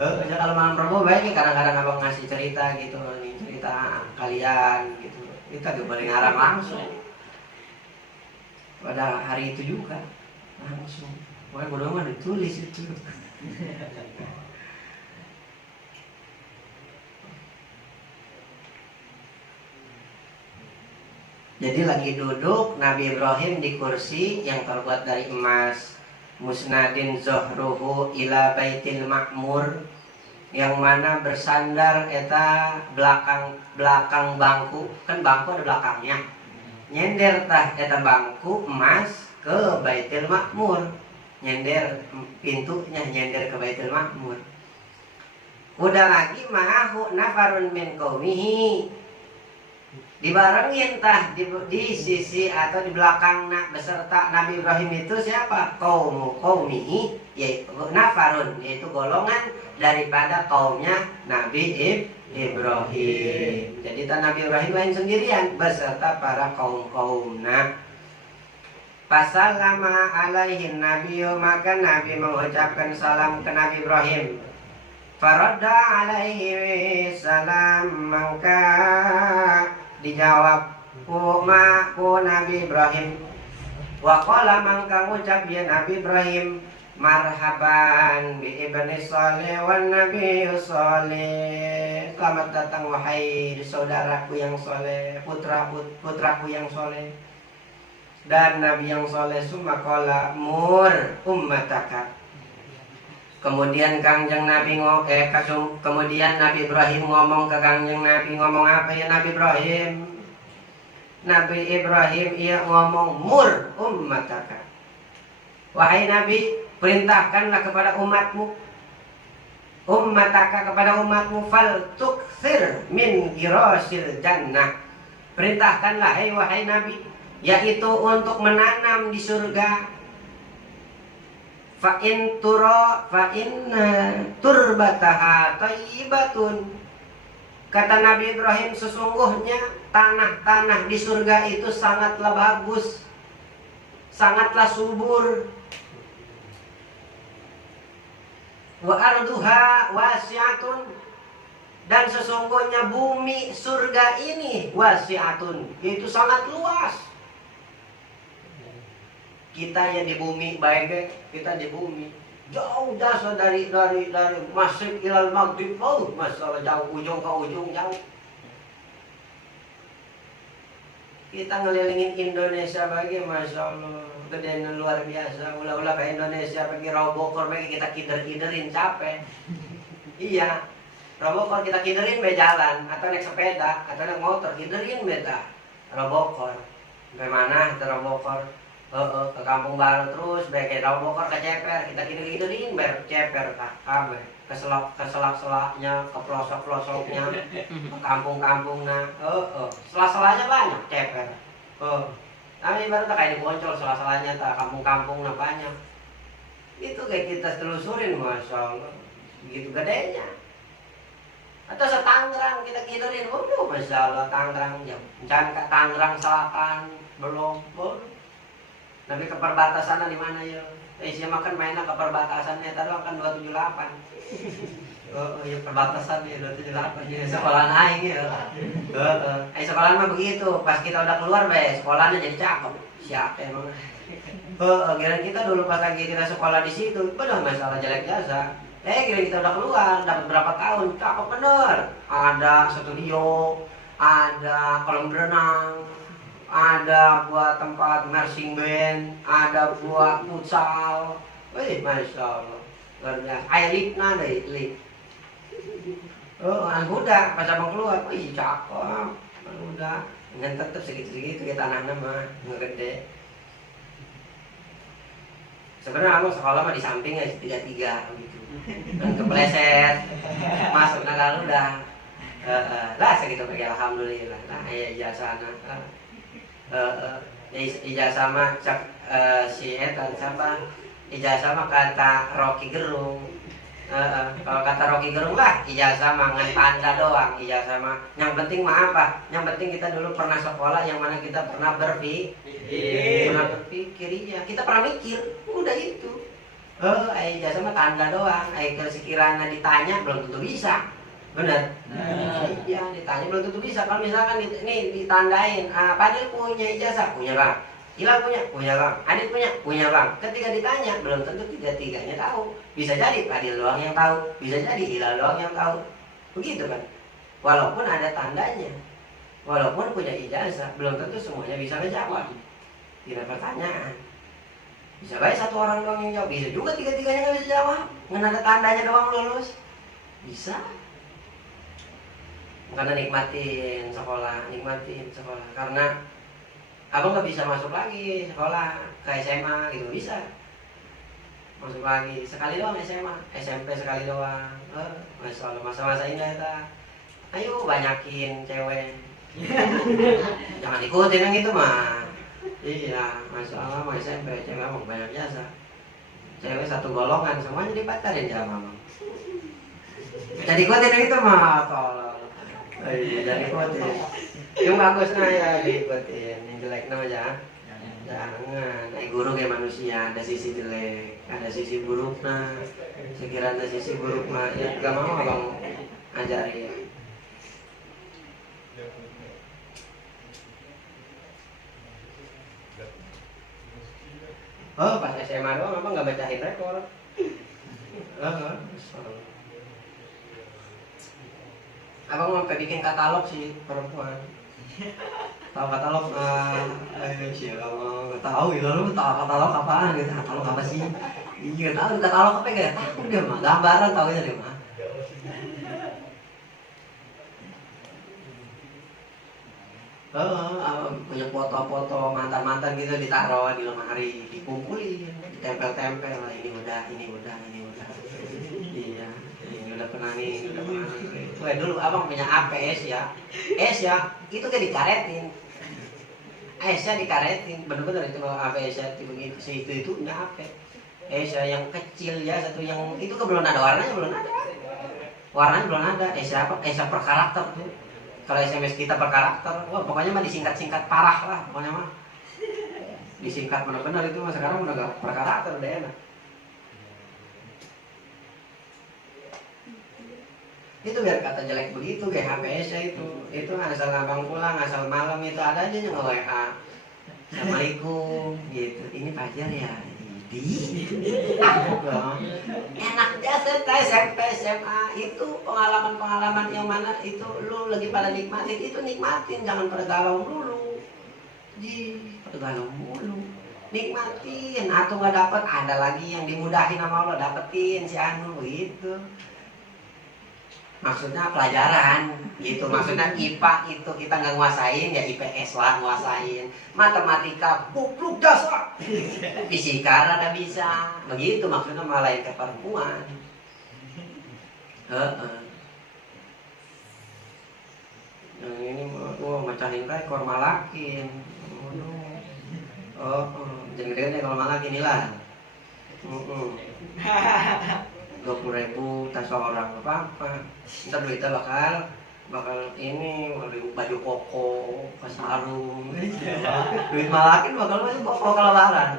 kalau malam Rabu baik kadang-kadang abang ngasih cerita gitu nih cerita kalian gitu kita gak boleh ngarang langsung pada hari itu juga langsung pokoknya bodoh mah ditulis itu. Jadi lagi duduk Nabi Ibrahim di kursi yang terbuat dari emas, musnadin zohruhu ila baitil makmur, yang mana bersandar eta belakang bangku, kan bangku ada belakangnya, nyender tah eta bangku emas ke baitil makmur, nyender pintunya nyender ke baitil makmur. Udah lagi ma'ahu nafarun min qaumihi, dibarengin tah di sisi atau di belakang beserta Nabi Ibrahim itu siapa? Qaumihi, yaitu nafarun, yaitu golongan daripada kaumnya Nabi Ibrahim. Jadi Nabi Ibrahim lain sendirian beserta para kaum-kaumna. Pasallama alaihi nabiyyu, maka Nabi mengucapkan salam ke Nabi Ibrahim. Faradda alaihi salam, maka dijawab ku Nabi Ibrahim. Wa qala mangka ngucap ya Nabi Ibrahim, marhaban bi ibni Saleh wan nabi Saleh. Selamat datang wahai saudaraku yang soleh, putraku yang soleh dan nabi yang soleh. Summa qala mur ummataka. Kemudian Kangjeng Nabi kemudian Nabi Ibrahim ngomong ke Kangjeng Nabi, ngomong apa ya Nabi Ibrahim? Nabi Ibrahim ia ngomong mur ummataka. Wahai Nabi, perintahkanlah kepada umatmu, ummataka kepada umatmu, fal tukthir min girasil jannah. Perintahkanlah wahai Nabi, yaitu untuk menanam di surga. Fa in turbataha thayyibatun. Kata Nabi Ibrahim, sesungguhnya tanah-tanah di surga itu sangatlah bagus, sangatlah subur. Wa arduha wasi'atun, dan sesungguhnya bumi surga ini wasi'atun, yaitu sangat luas. Kita yang di bumi baik, kita di bumi jauh jasa dari masjid ilal maghrib, masalah jauh, ujung ke ujung jauh. Kita ngelilingin Indonesia bagi masya Allah gede luar biasa. Ulah-ulah ke Indonesia pergi robokor bagi kita kider-kiderin capek. Iya, robokor kita kiderin be jalan atau naik sepeda atau naik motor kiderin beta robokor. Bagaimana itu robokor? Ke Kampung Baru terus kayak robokor ke Ceper, kita kiderin ber Ceper kabeh ke selak-selaknya, ke pelosok-pelosoknya, ke kampung-kampungnya. Sela-selanya banyak Ceper. Tapi baru tak kayak di Poncol, sela-selanya tak kampung-kampungnya banyak. Itu kayak kita telusurin, masya Allah, begitu gedenya. Atau setanggerang kita kiderin, masya Allah Tangerang jam, jangan ke Tangerang Selatan belum. Tapi ke perbatasan di mana ya? Asia makan mainnya ke perbatasannya tadi kan 278. Oh, ya perbatasan ya, 278 ya, sekolah aing ya. Sekolah mah begitu, pas kita udah keluar sekolahnya jadi cakep. Siapa emang? Kira kita dulu pas lagi kita sekolah di situ, benar masalah jelek jasa. Kira kita udah keluar, dapat berapa tahun, cakep bener. Ada studio, ada kolam renang, ada buat tempat marching band, ada buat futsal. Masya Allah, luar biasa. Lift-nya deh, lift. Anak muda pas abang keluar, cakep, anak muda. Dengan tetap segitu-segitu ya tanahnya mah nggak gede. Sebenarnya abang sekolah mah di sampingnya 33 gitu. Dan kepleset, masuk kalau udah. Lah segitu pergi alhamdulillah. Nah ijazah anak. Ijazah mah si Eta siapa? Ijazah mah kata Rocky Gerung. Kalau kata Rocky Gerung lah, ijazah mah ngan tanda doang. Ijazah mah yang penting mah apa? Yang penting kita dulu pernah sekolah yang mana kita pernah berpikir, iya. Kita pernah mikir, udah itu. Ijazah mah tanda doang. Kalau sekiranya ditanya belum tentu bisa. Benar? Iya, ditanya belum tentu bisa. Kalau misalkan ini ditandain, Padil punya ijazah, punya bang. Hilal punya bang. Adit punya bang. Ketika ditanya, belum tentu tiga-tiganya tahu. Bisa jadi Padil doang yang tahu, bisa jadi Hilal doang yang tahu. Begitu kan? Walaupun ada tandanya, walaupun punya ijazah, belum tentu semuanya bisa menjawab. Tidak pertanyaan. Bisa baik satu orang doang yang jawab, bisa juga tiga-tiganya nggak bisa jawab. Nggak ada tandanya doang lulus. Bisa. Karena nikmatin sekolah. Karena abang nggak bisa masuk lagi sekolah ke SMA gitu, bisa masuk lagi sekali doang SMA, SMP sekali doang. Masya Allah, masa-masa indah ya. Ayo banyakin cewek. Jangan ikutin yang itu mah. Iya, Masya Allah, mau SMP cewek emang banyak biasa. Cewek satu golongan semuanya dipacarin sama abang. Jadi ikutin yang itu mah, tolong. Jadi ikutin. Yang bagusnya ya diikutin, yang jelek nama jangan. Guru kayak manusia, ada sisi jelek, ada sisi buruk. Nah, sekiranya sisi buruk mah ya gak mau abang ajarin. Pas SMA doang abang gak bacain rekor. Abang mau bikin katalog sih perempuan. Tahu katalog? Sih kalau nggak tahu ya, lu tahu katalog apaan gitu? Katalog apa sih? Iya tahu katalog apa nggak tahu dia mah, gambaran tahu aja dia mah. Punya foto-foto mantan-mantan gitu ditaruh di lemari, dikumpulin, ditempel-tempel lah, ini udah. Iya, ini udah pernah nih. Dulu abang punya APS ya. Itu kayak dikaretin. Esnya dikaretin, bener-bener itu APS itu begitu, itu HP. Esnya yang kecil ya, satu yang itu kan belum ada warnanya, belum ada. Esnya apa? Esnya per karakter tuh. Kalau SMS kita per karakter, wah pokoknya mah disingkat-singkat parah lah, pokoknya mah. Disingkat bener-bener itu mah sekarang udah gak per karakter, udah enak. Itu biar kata jelek begitu kayak HPS itu asal abang pulang, asal malam itu ada aja yang nge-WA Assalamualaikum gitu, ini Fajar ya enak biasa SMP SMA itu pengalaman yang mana itu lu lagi pada nikmatin, itu nikmatin, jangan pada galau dulu pada galau mulu, nikmatin. Atau nggak dapet, ada lagi yang dimudahin sama Allah, dapetin si anu gitu. Maksudnya pelajaran gitu, maksudnya IPA itu kita nggak nguasain, ya IPS lah nguasain. Matematika bukluk dasar, fisika rada bisa, begitu maksudnya, malah yang ke perempuan. Yang ini mecahin rekor malakin. Jangan gede kalau malakin lah. 20.000 tas orang apa-apa. Ntar duitnya bakal ini baju koko, sarung, duit malakin bakal baju koko ke lebaran.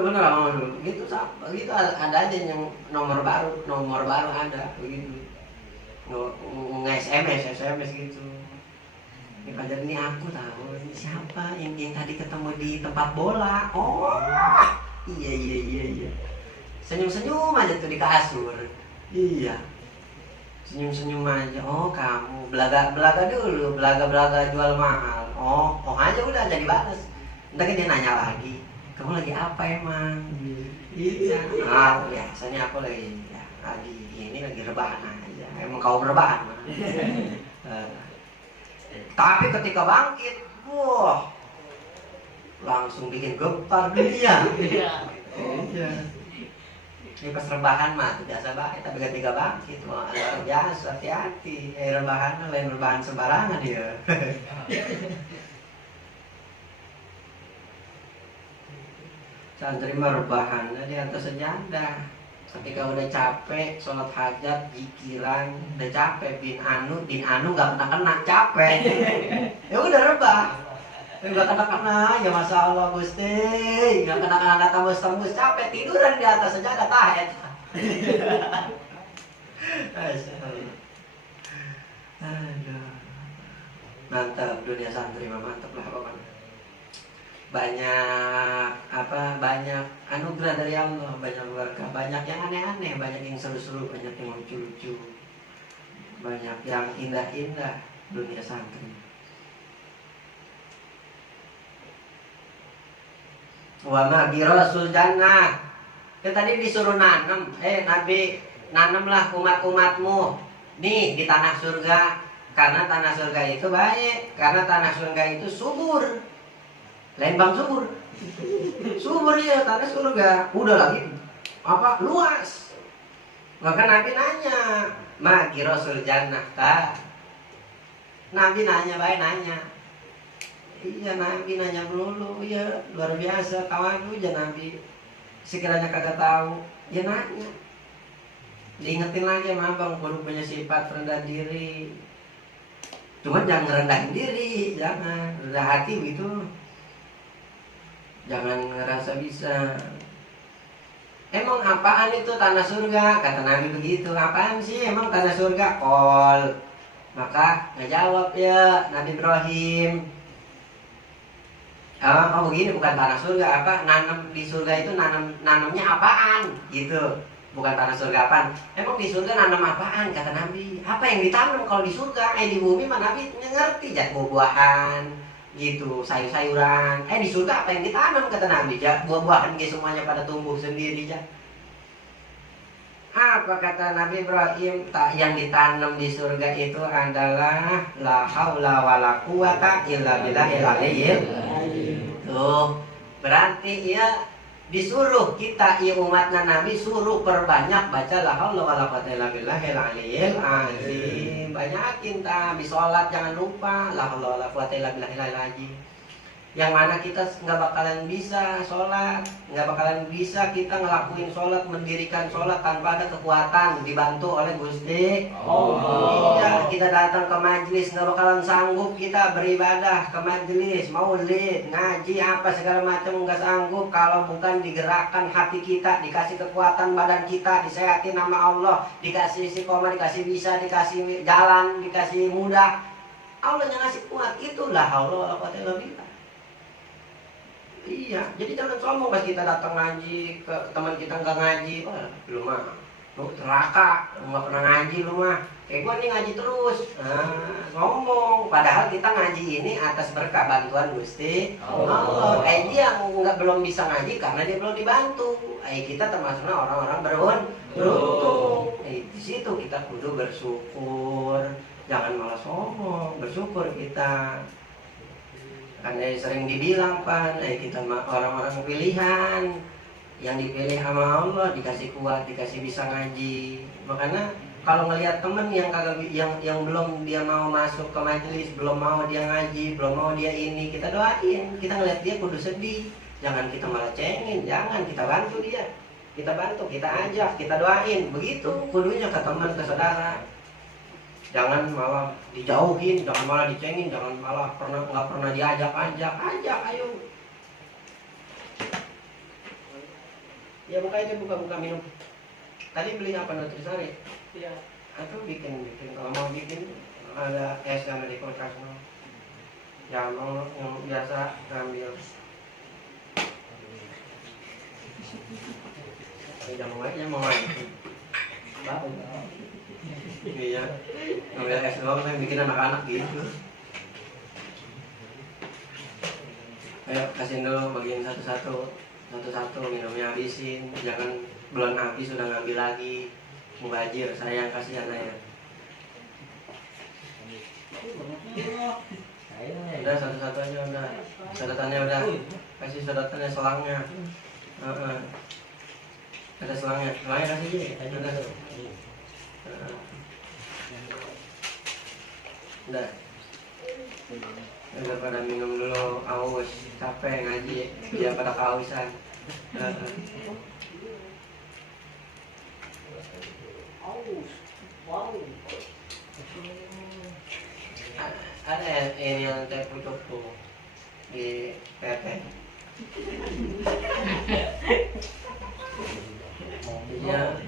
bener dulu gitu sama gitu ada aja yang nomor baru ada begitu nge-SMS gitu. Ini padahal ini aku tahu ini siapa yang tadi ketemu di tempat bola. Oh iya senyum aja tuh di kasur. Iya senyum aja. Oh kamu belaga dulu belaga jual mahal. Oh aja udah jadi balas. Ntar dia nanya lagi, kamu lagi apa emang? Iya. Biasanya aku lagi rebahan aja. Emang kau rebahan? Tapi ketika bangkit, wah, langsung bikin gempar dunia. Iya. Ini pas rebahan mah biasa baik, tapi ketika bangkit, wah luar biasa, hati-hati. Rebahan lain rebahan sembarangan dia. Santri mah rebahannya di atas sejadah. Ketika udah capek, sholat hajat, pikiran, udah capek, bin anu nggak kena capek. Ya udah rebah. Nggak kena, ya masya Allah Gusti, nggak kena tembus capek tiduran di atas sejadah tahet. Aduh, mantap dunia santri mah mantap lah pokoknya. Banyak anugerah dari Allah, banyak berkah, banyak yang aneh-aneh, banyak yang seru-seru, banyak yang lucu-lucu, banyak yang indah-indah dunia santri. Wa ma bi rasul jannah. Tadi disuruh nanam, Nabi nanamlah umat-umatmu nih di tanah surga, karena tanah surga itu baik, karena tanah surga itu subur. Lain bang subur ya tanah surga udah lagi luas. Maka Nabi nanya magi rasul jannah ta. Nabi nanya iya Nabi nanya melulu ya luar biasa kawan lu ya Nabi sekiranya kagak tahu ya nanya diingetin lagi sama abang kudu punya sifat rendah diri, cuman jangan ngerendahin diri, jangan rendah hati gitu. Jangan ngerasa bisa. Emang apaan itu tanah surga? Kata Nabi begitu. Apaan sih emang tanah surga? Kol. Maka ngejawab ya Nabi Ibrahim. Begini bukan tanah surga apa? Nanam di surga itu nanamnya apaan? Gitu. Bukan tanah surga apaan? Emang di surga nanam apaan? Kata Nabi. Apa yang ditanam kalau di surga? Di bumi mah Nabi ngerti buah-buahan. Gitu, sayur-sayuran. Di surga apa yang ditanam kata Nabi ya? Buah-buahan semuanya pada tumbuh sendiri ya. Apa kata Nabi Ibrahim? Yang ditanam di surga itu adalah la haula wala quwata illa billahil aliyyil. Tuh, berarti ya disuruh kita umatnya Nabi suruh perbanyak baca la haula wala quwata illa billahil aliyyil azim. Banyakin habis sholat jangan lupa la haula wala quwata illa billahil azim. Yang mana kita nggak bakalan bisa sholat, nggak bakalan bisa kita ngelakuin sholat, mendirikan sholat tanpa ada kekuatan dibantu oleh Gusti Allah. Iya, kita datang ke majelis nggak bakalan sanggup kita beribadah ke majelis, maulid, ngaji apa segala macam nggak sanggup kalau bukan digerakkan hati kita, dikasih kekuatan badan kita, disehatin nama Allah, dikasih istiqomah, dikasih bisa, dikasih jalan, dikasih mudah. Allah yang ngasih kuat, itulah Allah wala quwata illa billah. Iya, jadi jangan sombong pas kita datang ngaji ke teman kita nggak ngaji, lu mah lu neraka, lu nggak pernah ngaji lu mah. Gua nih ngaji terus, ngomong. Padahal kita ngaji ini atas berkah bantuan Gusti Allah. Dia belum bisa ngaji karena dia belum dibantu. Kita termasuknya orang-orang beruntung. Di situ kita kudu bersyukur, jangan malah sombong, bersyukur kita. Karena sering dibilang kita orang-orang pilihan yang dipilih sama Allah, dikasih kuat, dikasih bisa ngaji. Makanya kalau ngelihat temen yang belum dia mau masuk ke majelis, belum mau dia ngaji, belum mau dia ini, kita doain. Kita ngelihat dia kudu sedih, jangan kita malah cengin, jangan, kita bantu dia, kita bantu, kita ajak, kita doain. Begitu kudunya ke teman, ke saudara. Jangan malah dijauhin, jangan malah dicengin, jangan malah nggak pernah diajak, ajak, ayo. Ya buka aja, buka minum. Tadi beli apa, Nutrisari? Iya. Atau bikin kalau mau bikin ada es yang ada di kulkas. Jangan yang biasa ambil. Jangan aja mau main. Bau. Iya. Ngambil es doang saya bikin anak-anak gitu. Ayo kasihin dulu, bagiin satu-satu minumnya habisin, jangan belum habis sudah ngambil lagi. Mubazir, sayang, kasihan ya. Udah satu-satu aja udah. Sedotannya udah. Kasih sedotannya, selangnya. Ada selangnya kasih aja. Udah. Udah. Udah pada minum dulu, aus, capek ngaji, dia pada kehausan. Ada ini yang teh pucuk tuh di PP. Iya.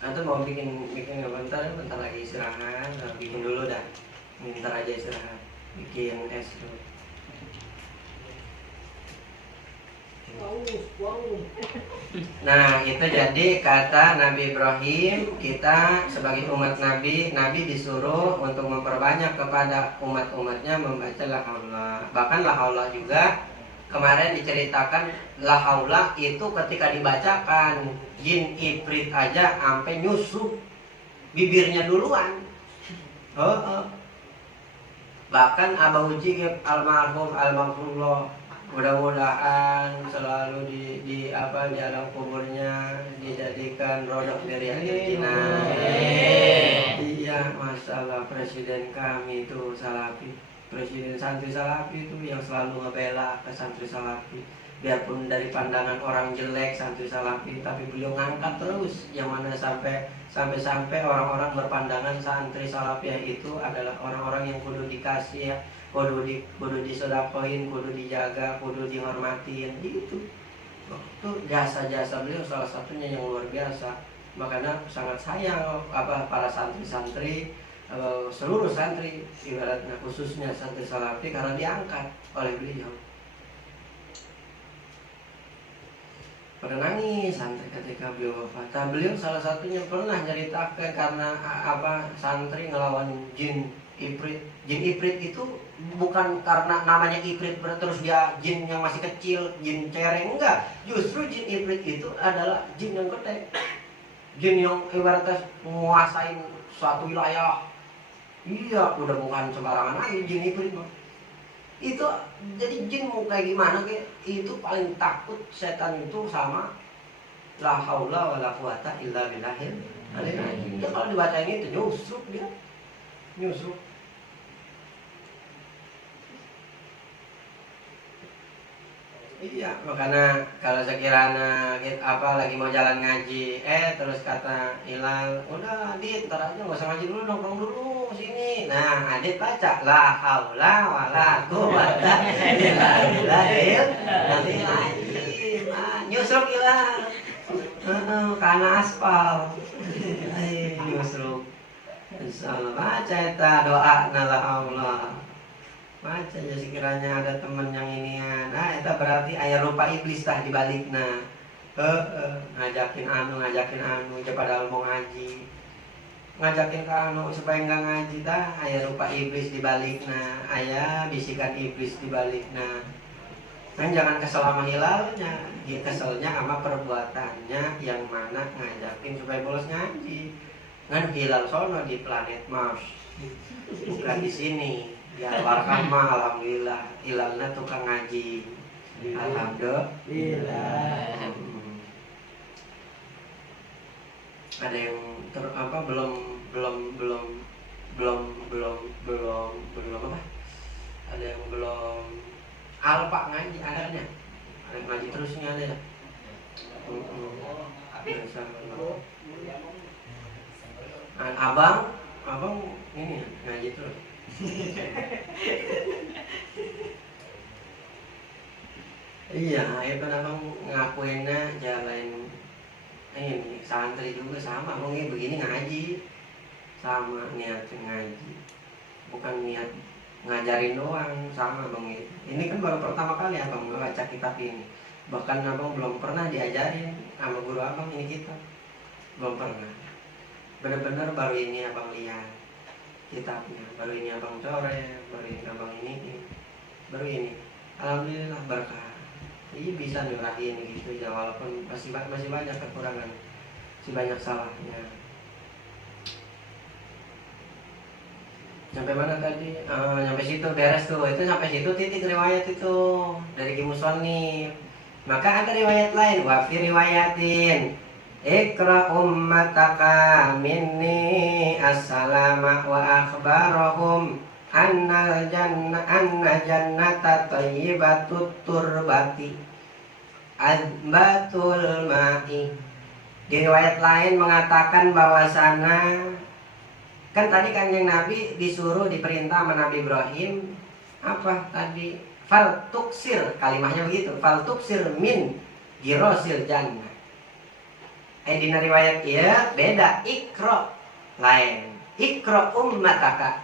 Antum mau bikin bentar lagi istirahat, bikin dulu dah. Bentar aja istirahat, bikin es dulu. Nah itu jadi kata Nabi Ibrahim, kita sebagai umat Nabi disuruh untuk memperbanyak kepada umat-umatnya membaca la haula. Bahkan la haula juga kemarin diceritakan, la haula itu ketika dibacakan jin ifrit aja sampai nyusuk bibirnya duluan. Bahkan Abah Uji almarhum almarhumullah, mudah-mudahan selalu di alam kuburnya dijadikan rodok dari Argentina. Iya, masalah presiden kami itu Salafi, presiden santri Salafi itu yang selalu ngebela ke santri Salafi. Biarpun dari pandangan orang jelek santri Salafi, tapi beliau ngangkat terus, yang mana sampai orang-orang berpandangan santri Salafi itu adalah orang-orang yang kudu dikasih ya, kudu disedekahin, kudu dijaga, kudu dihormatin gitu. Itu jasa-jasa beliau salah satunya yang luar biasa. Makanya sangat sayang para santri-santri, seluruh santri ibaratnya, khususnya santri Salafi, karena diangkat oleh beliau. Pada nangis santri ketika beliau wafat. Beliau salah satunya pernah ceritakan karena santri ngelawan jin ifrit. Jin ifrit itu bukan karena namanya ifrit terus dia jin yang masih kecil, jin cereng, enggak. Justru jin ifrit itu adalah jin yang gede. Jin yang ibaratnya menguasai suatu wilayah. Iya, udah bukan sembarangan lagi jin ifrit mah. Itu jadi jin mau kayak gimana itu paling takut setan itu sama la haula wala quwata illa billahil aliyil azim. Dia kalau dibaca ini itu nyusruk dia. Nyusruk. Iya, makanya kalau sekiranya lagi mau jalan ngaji, terus kata Hilal, udah Adit, ntar aja nggak usah ngaji dulu, nongkrong dulu sini. Nah, Adit baca la haula wala quwata illa billahil aliyil azim. Nyusruk Hilal. Karena aspal. Nyusruk. Insyaallah baca eta doa la haula. Baca ya sekiranya ada temen yang inian. Itu berarti aya rupa iblis tah dibalikna. Ngajakin anu pada mau ngaji. Ngajakin ke anu supaya enggak ngaji tah aya rupa iblis dibalikna, aya bisikan iblis dibalikna. Kan jangan kesel sama Hilalnya, keselnya sama perbuatannya yang mana ngajakin supaya bolos ngaji. Kan Hilal sono di planet Mars. Bukan di sini. Ya warkan mah alhamdulillah, Hilalnya tukang ngaji. Alhamdulillah. Ada yang belum apa? Ada yang belum alpa ngaji, ada kan ya? Ada ngaji terusnya ada ya? Abang ini ngaji terus. Iya, itu abang ngakuinnya jalan ini santri juga sama, abang ini begini ngaji sama niat ngaji, bukan niat ngajarin doang sama abang ini. Ini kan baru pertama kali abang baca kitab ini, bahkan abang belum pernah diajarin sama guru abang ini kitab, belum pernah. Benar-benar baru ini abang lihat kitabnya, baru ini abang coret, baru ini abang ini, baru ini. Alhamdulillah berkah. Iya bisa nyurahin gitu ya, walaupun masih banyak kekurangan, masih banyak salahnya. Sampai mana tadi? Sampai situ beres tuh. Itu sampai situ titik riwayat itu dari Ki Musonif. Maka ada riwayat lain, wa fi riwayatin Iqra ummataka minni assalama wa akhbarahum anna jannata thayyibatut turbati azbatul ma'i. Di riwayat lain mengatakan bahwasana kan tadi Kanjeng Nabi disuruh diperintah sama Nabi Ibrahim apa tadi? Fal tuksir, kalimahnya begitu. Fal tuksir min girosil jannah. Di riwayat ya beda, ikro lain. Ikro ummataka.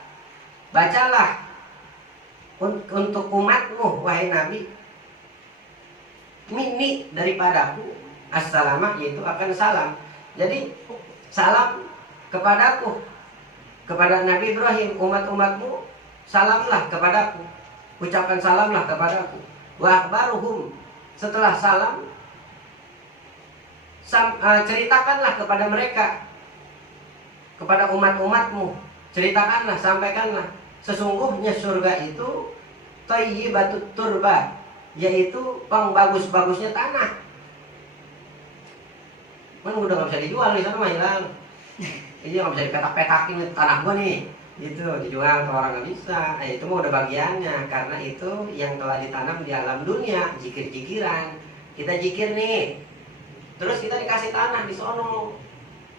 Bacalah untuk umatmu wahai Nabi. Mini daripadaku. Assalamu yaitu akan salam. Jadi salam kepadaku, kepada Nabi Ibrahim, umat-umatmu salamlah kepadaku, ucapkan salamlah kepadaku. Wa akhbaruhum, setelah salam ceritakanlah kepada mereka, kepada umat-umatmu, ceritakanlah, sampaikanlah sesungguhnya surga itu thayyibatut turba, yaitu pengbagus-bagusnya tanah. Kan udah gak bisa dijual di sana mah hilang. Iya nggak bisa dipetak-petakin tanah gua nih, gitu dijual ke orang nggak bisa. Itu mah udah bagiannya, karena itu yang telah ditanam di alam dunia, jikir-jikiran. Kita jikir nih, terus kita dikasih tanah di sono,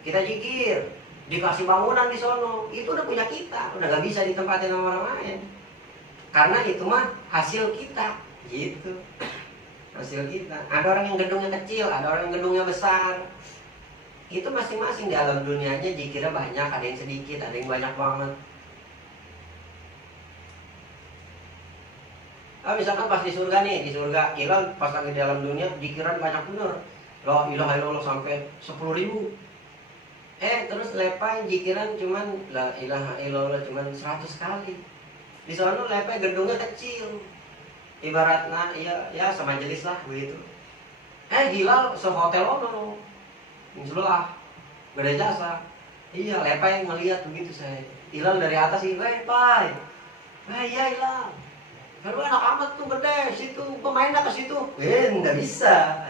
kita jikir, dikasih bangunan di sono, itu udah punya kita, udah nggak bisa ditempatin sama orang lain. Karena itu mah hasil kita, gitu, hasil kita. Ada orang yang gedungnya kecil, ada orang yang gedungnya besar. Itu masing-masing di alam dunianya jikirnya banyak, ada yang sedikit, ada yang banyak banget. Misalkan pas di surga nih, di surga ilah pas lagi di alam dunia jikiran banyak bener. La ilaha illallah sampai 10.000. Terus lepai jikiran cuman la ilaha illallah cuman 100 kali. Di sana lepai gedungnya kecil. Ibaratnya ya sama jenis lah begitu. Hilal sehotel ono. Sebelah gak ada jasa. Iya, lepai ngelihat begitu saya. Hilal dari atas sih, lepai. Iya Hilal. Baru anak amat tuh gede situ, pemainnya ke situ. Nggak bisa.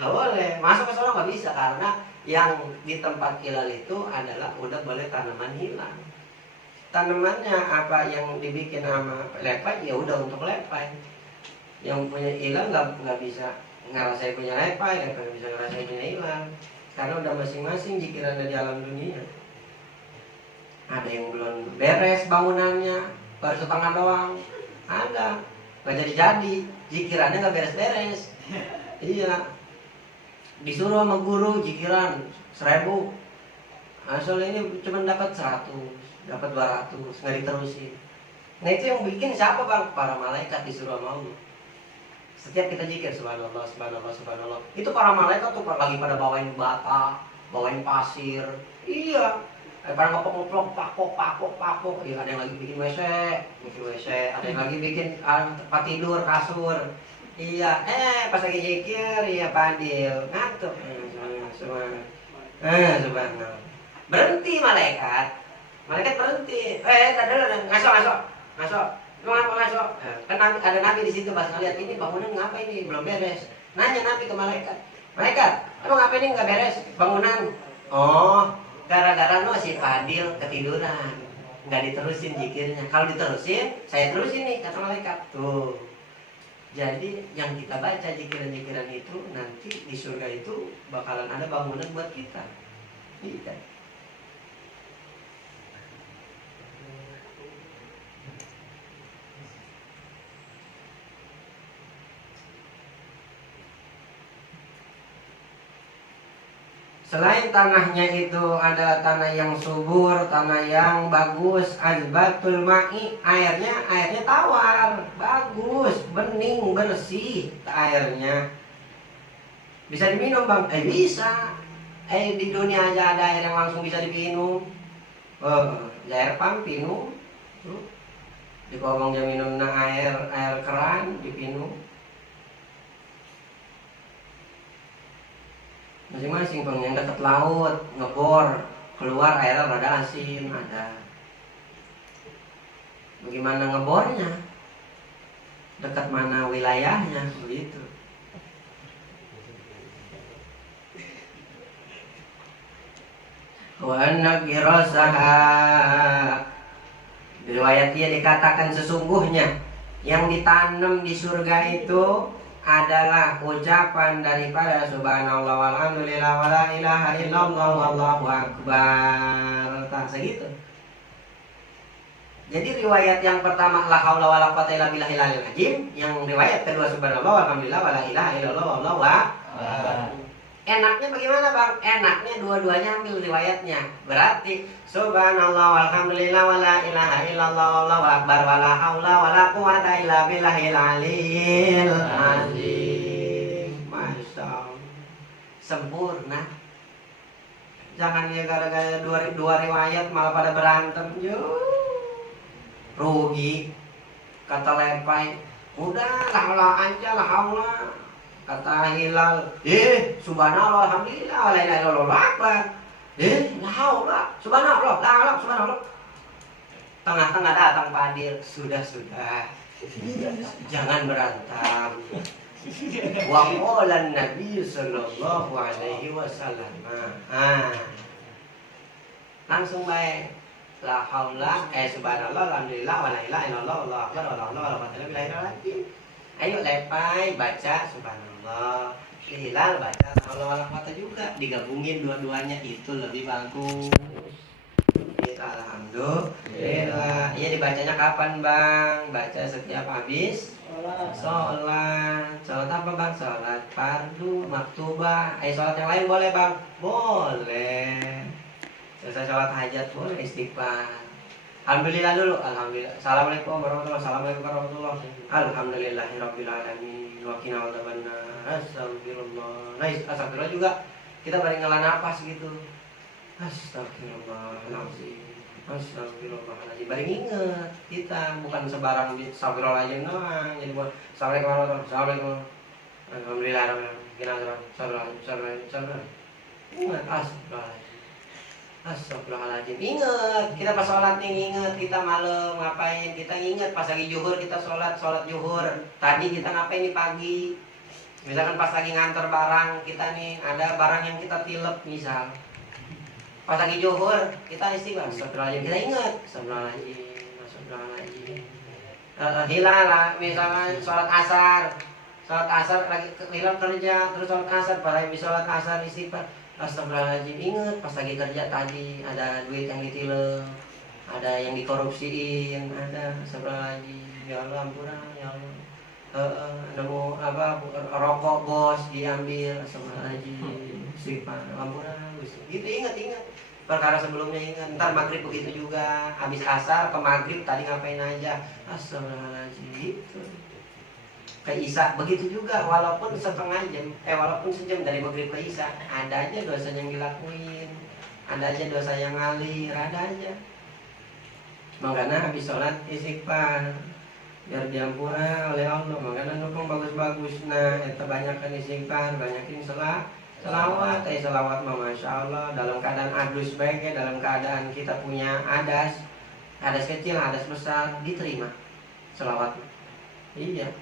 Nggak boleh. Masuk ke sana nggak bisa karena yang di tempat hilal itu adalah udah boleh tanaman hilang. Tanamannya apa yang dibikin sama lepai ya udah untuk lepai. Yang punya hilal nggak bisa ngerasain punya lepai bisa ngerasain punya hilal. Karena udah masing-masing jikiran di alam dunia. Ada yang belum beres bangunannya, baru setengah doang. Ada, nggak jadi-jadi, jikirannya nggak beres-beres. Iya, disuruh sama guru jikiran 1.000. Asal ini cuma dapat 100, dapat 200, nggak diterusin. Nah itu yang bikin siapa bang? Para malaikat disuruh sama Allah. Setiap kita zikir subhanallah, subhanallah, subhanallah, itu para malaikat tuh lagi pada bawain bata, bawain pasir. Iya, pada ngepok-ngepok, pakok. Iya, ada yang lagi bikin WC, ada yang lagi bikin tempat tidur, kasur. Iya, pas lagi zikir, iya Padil, ngantuk. Subhanallah. Berhenti malaikat berhenti. Ngaso. Emang apa masuk? Kan ada nabi di situ pas ngeliat ini bangunan ngapa ini belum beres. Nanya nabi ke malaikat. Malaikat, emang ngapa ini nggak beres bangunan? Oh, gara-gara si Fadil ketiduran, nggak diterusin zikirnya. Kalau diterusin, saya terusin nih kata malaikat. Tuh. Jadi yang kita baca zikiran-zikiran itu nanti di surga itu bakalan ada bangunan buat kita. Iya. Selain tanahnya itu adalah tanah yang subur, tanah yang bagus, azbatul ma'i, airnya tawar, bagus, bening, bersih airnya. Bisa diminum bang? Bisa. Di dunia aja ada air yang langsung bisa diminum. Air pump minum. Di kolong dia minum air keran dipinum. Masing-masing bang, yang dekat laut ngebor keluar airnya rada asin ada. Bagaimana ngebornya? Dekat mana wilayahnya begitu. Wa anna girasaha, riwayat dia dikatakan sesungguhnya yang ditanam di surga itu adalah ucapan daripada subhanallah walhamdulillah wala ilaha illallah wallahu akbar. Tak segitu. Jadi riwayat yang pertama la haula wala quwata illa billahil aliyil azim, yang riwayat kedua subhanallah walhamdulillah wala ilaha illallah wallahu akbar. Enaknya bagaimana bang? Enaknya dua-duanya ambil riwayatnya. Berarti subhanallah walhamdulillah wala ilaha illallah wallahu akbar wala haula wala quwata illa billahil aliyil azim. Masya Allah, sempurna. Jangan ya gara-gara dua riwayat malah pada berantem. Rugi. Kata Lepai, udah lah aja lah haula. Kata Hilal, subhanallah alhamdulillah wala ilaha illallah akbar. La haula subhanallah la haula subhanallah. Tengah-tengah datang Pak Adil, sudah. Jangan berantem. Wa qala Nabi sallallahu alaihi wasallam. Langsung baik. La haula subhanallah alhamdulillah wala ilaha illallah wallahu akbar wala haula wala quwwata illa billah. Ayo Lepai baca subhanallah, Hilal baca Allah wala quwwata juga, digabungin dua-duanya itu lebih bagus. Alhamdulillah. Iya dibacanya kapan bang? Baca setiap habis sholat. Sholat apa bang? Sholat fardu, maktubah. Sholat yang lain boleh bang? Boleh. Selesai sholat hajat boleh istighfar. Alhamdulillah dulu, alhamdulillah. Assalamualaikum warahmatullahi wabarakatuh. Alhamdulillahirabbil alamin. Wa qina adzabannar. Astagfirullah. Nah, astagfirullah juga kita bareng ngela napas gitu. Astagfirullahaladzim. Astagfirullahaladzim. Bareng inget kita bukan sebarang astagfirullahaladzim doang. Jadi buat assalamualaikum warahmatullahi wabarakatuh. Alhamdulillah. Qina adzabannar. Ingat astagfirullahaladzim. Astagfirullahaladzim. Ingat, kita pas sholat nih ingat kita malam ngapain, kita ingat pas lagi zuhur kita sholat zuhur. Tadi kita ngapain nih pagi. Misalkan pas lagi nganter barang kita nih ada barang yang kita tilep misal. Pas lagi zuhur kita istighfar. Astagfirullahaladzim. Kita ingat. Astagfirullahaladzim. Hilal lah, misalkan sholat asar lagi hilal kerja terus sholat asar, pada habis sholat asar istighfar. Astagfirullahaladzim. Ingat pas lagi kerja tadi ada duit yang ditilep, ada yang dikorupsiin, ada. Astagfirullahaladzim. Ya Allah ampura ya Allah. Nemu apa rokok bos diambil. Astagfirullahaladzim. Istighfar ampura. Gitu ingat perkara sebelumnya ingat. Ntar maghrib begitu juga. Habis asar ke maghrib tadi ngapain aja. Astagfirullahaladzim. Gitu. Ke Isya begitu juga, walaupun setengah jam, walaupun sejam dari maghrib ke Isya, ada aja dosa yang dilakuin, ada aja dosa yang ngalir, ada aja. Makanya habis sholat istighfar biar diampura oleh Allah. Makanya nopong bagus-bagus. Nah, kita banyakkan istighfar, banyakin selawat. Selawat mah masya Allah. Dalam keadaan adus baiknya, dalam keadaan kita punya adas kecil, adas besar, diterima selawat. Iya.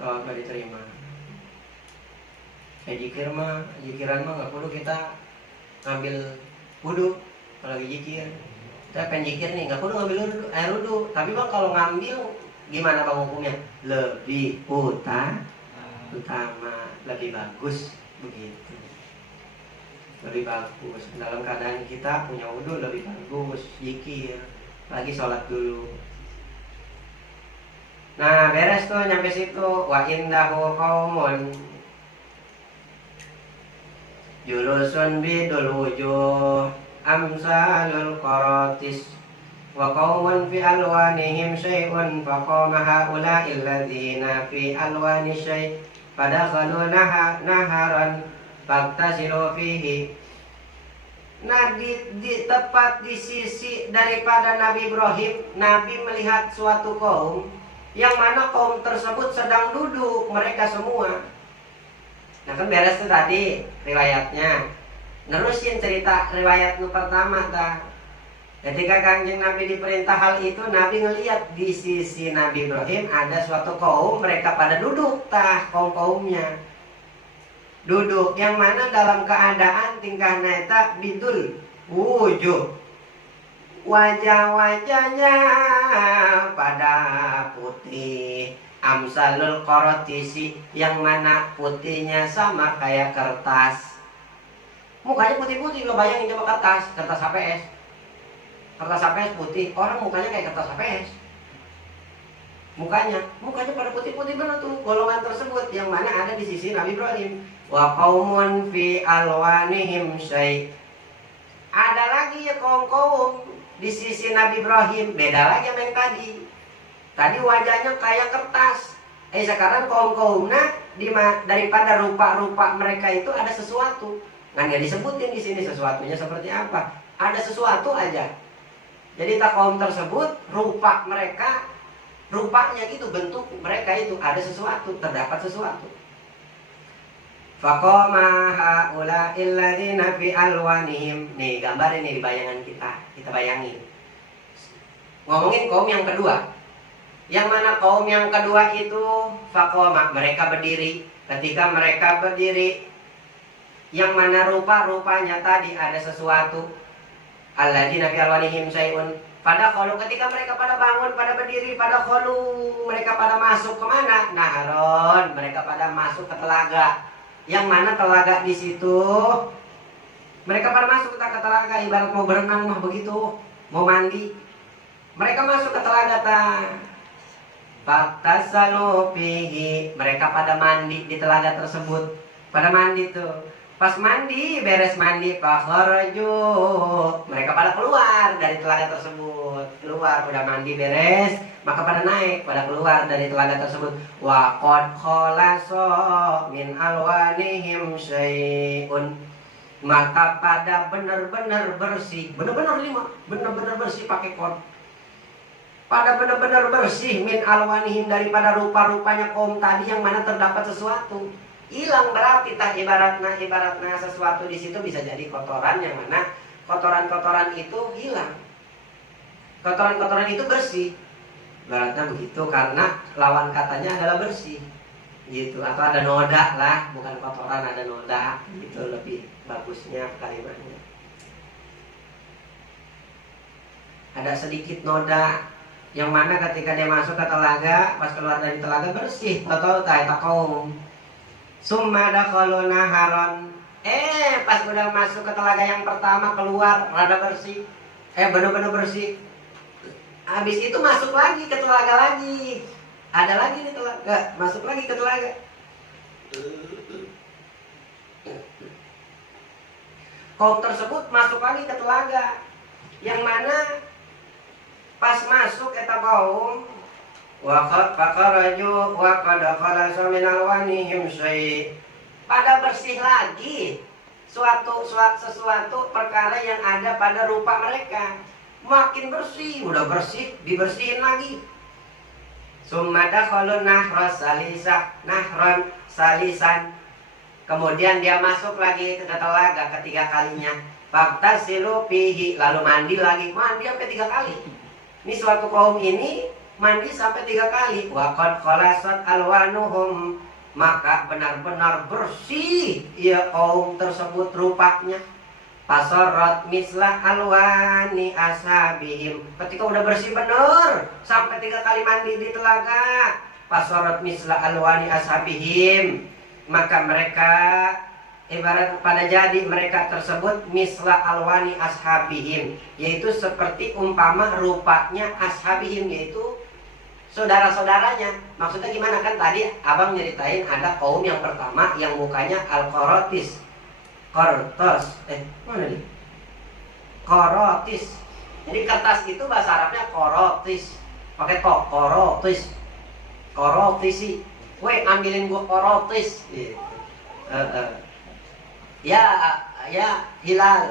Kalau nggak diterima, jikiran mah nggak perlu kita ngambil wudu. Kalau lagi jikir, kita pengen jikir nih, nggak perlu ngambil air wudu. Tapi bang kalau ngambil gimana bang hukumnya? Lebih utama, lebih bagus begitu. Lebih bagus dalam keadaan kita punya wudu, lebih bagus jikir. Lagi sholat dulu. Nah beres tuh nyampe situ. Wa indahu qaumun julusun bidul wujuh amsalul qaratis wa qaumun fi alwanihim syai'un faqama haula'il ladzina fi alwani syai' fadakhalu naharan faktasilu fihi. Nah, di tepat di sisi daripada Nabi Ibrahim, Nabi melihat suatu kaum yang mana kaum tersebut sedang duduk, mereka semua. Nah, kan beres tuh tadi riwayatnya. Nerusin cerita riwayat nu pertama tah. Ketika Kanjeng Nabi diperintah hal itu, Nabi ngelihat di sisi Nabi Ibrahim ada suatu kaum, mereka pada duduk tah, kaum-kaumnya. Duduk yang mana dalam keadaan tingkah neta bidul wujud, wajah-wajahnya pada putih amsalul qarotisi, yang mana putihnya sama kayak kertas. Mukanya putih-putih, lo bayangin coba kertas HPS. Kertas HPS putih, orang mukanya kayak kertas HPS. Mukanya pada putih-putih bener tuh golongan tersebut, yang mana ada di sisi Nabi Ibrahim. Wa qaumun fi alwanihim syai'. Ada lagi ya kaum-kaum di sisi Nabi Ibrahim, beda lagi sama yang tadi. Tadi wajahnya kayak kertas. Sekarang kaum-kaumnya daripada rupa-rupa mereka itu ada sesuatu. Nah, nggak disebutin di sini sesuatunya seperti apa. Ada sesuatu aja. Jadi tak kaum tersebut rupanya gitu, bentuk mereka itu ada sesuatu, terdapat sesuatu. Faqama haula'il ladzina fi alwanihim. Nih gambar ini di bayangan kita bayangin. Ngomongin kaum yang kedua. Yang mana kaum yang kedua itu faqama, mereka berdiri. Ketika mereka berdiri, yang mana rupa-rupanya tadi ada sesuatu. Alladzina fi alwanihim syai'un. Pada kalau ketika mereka pada bangun, pada berdiri, pada kholu, mereka pada masuk kemana? Naharon, mereka pada masuk ke telaga. Yang mana telaga di situ, mereka pada masuk ke telaga, ibarat mau berenang mah begitu, mau mandi. Mereka masuk ke telaga faktasalu fihi, mereka pada mandi di telaga tersebut. Pada mandi tuh. Pas mandi, beres mandi, fakharaju, mereka pada keluar dari telaga tersebut. Keluar, udah mandi beres, maka pada naik, pada keluar dari telaga tersebut. Wa qad khalaso min alwanihim syai'un, maka pada benar-benar bersih, benar-benar bersih pakai kod. Pada benar-benar bersih min alwanihim, daripada rupa-rupanya kaum tadi yang mana terdapat sesuatu. Hilang berarti tak ibaratnya sesuatu di situ bisa jadi kotoran, yang mana kotoran-kotoran itu hilang. Kotoran-kotoran itu bersih. Ibaratnya begitu, karena lawan katanya adalah bersih. Gitu, atau ada noda lah, bukan kotoran, ada noda. Itu lebih bagusnya kalimatnya. Ada sedikit noda, yang mana ketika dia masuk ke telaga, pas keluar dari telaga bersih. Tahu tak kaum. Summa dakhalu naharon. Pas udah masuk ke telaga yang pertama, keluar rada bersih. Benar-benar bersih. Habis itu masuk lagi ke telaga lagi. Ada lagi nih telaga, masuk lagi ke telaga. Kaum tersebut masuk lagi ke telaga. Yang mana pas masuk eta kaum, wa faqaraju wa qad khalasu min alwanihim syai', pada bersih lagi sesuatu perkara yang ada pada rupa mereka. Makin bersih, udah bersih, dibersihin lagi. Summa dakhalu nahran salisan. Kemudian dia masuk lagi ke telaga ketiga kalinya. Faktasilu fihi, lalu mandi lagi, mandi sampai 3 kali. Ini suatu kaum ini mandi sampai 3 kali. Wa qad khalasat alwanuhum, maka benar-benar bersih ya kaum tersebut rupanya. Pasorot mislah alwani ashabihim, ketika udah bersih bener sampai 3 kali mandi di telaga, pasorot mislah alwani ashabihim, maka mereka ibarat pada jadi mereka tersebut mislah alwani ashabihim, yaitu seperti umpama rupanya ashabihim, yaitu saudara-saudaranya. Maksudnya gimana? Kan tadi abang nyeritain ada kaum yang pertama yang mukanya al-qorotis, Kertas. Mana nih? Korotis. Jadi kertas itu bahasa Arabnya korotis. Pakai tok, korotis. Korotisi. Weh, ambilin gua korotis. Gitu. Ya, Hilal.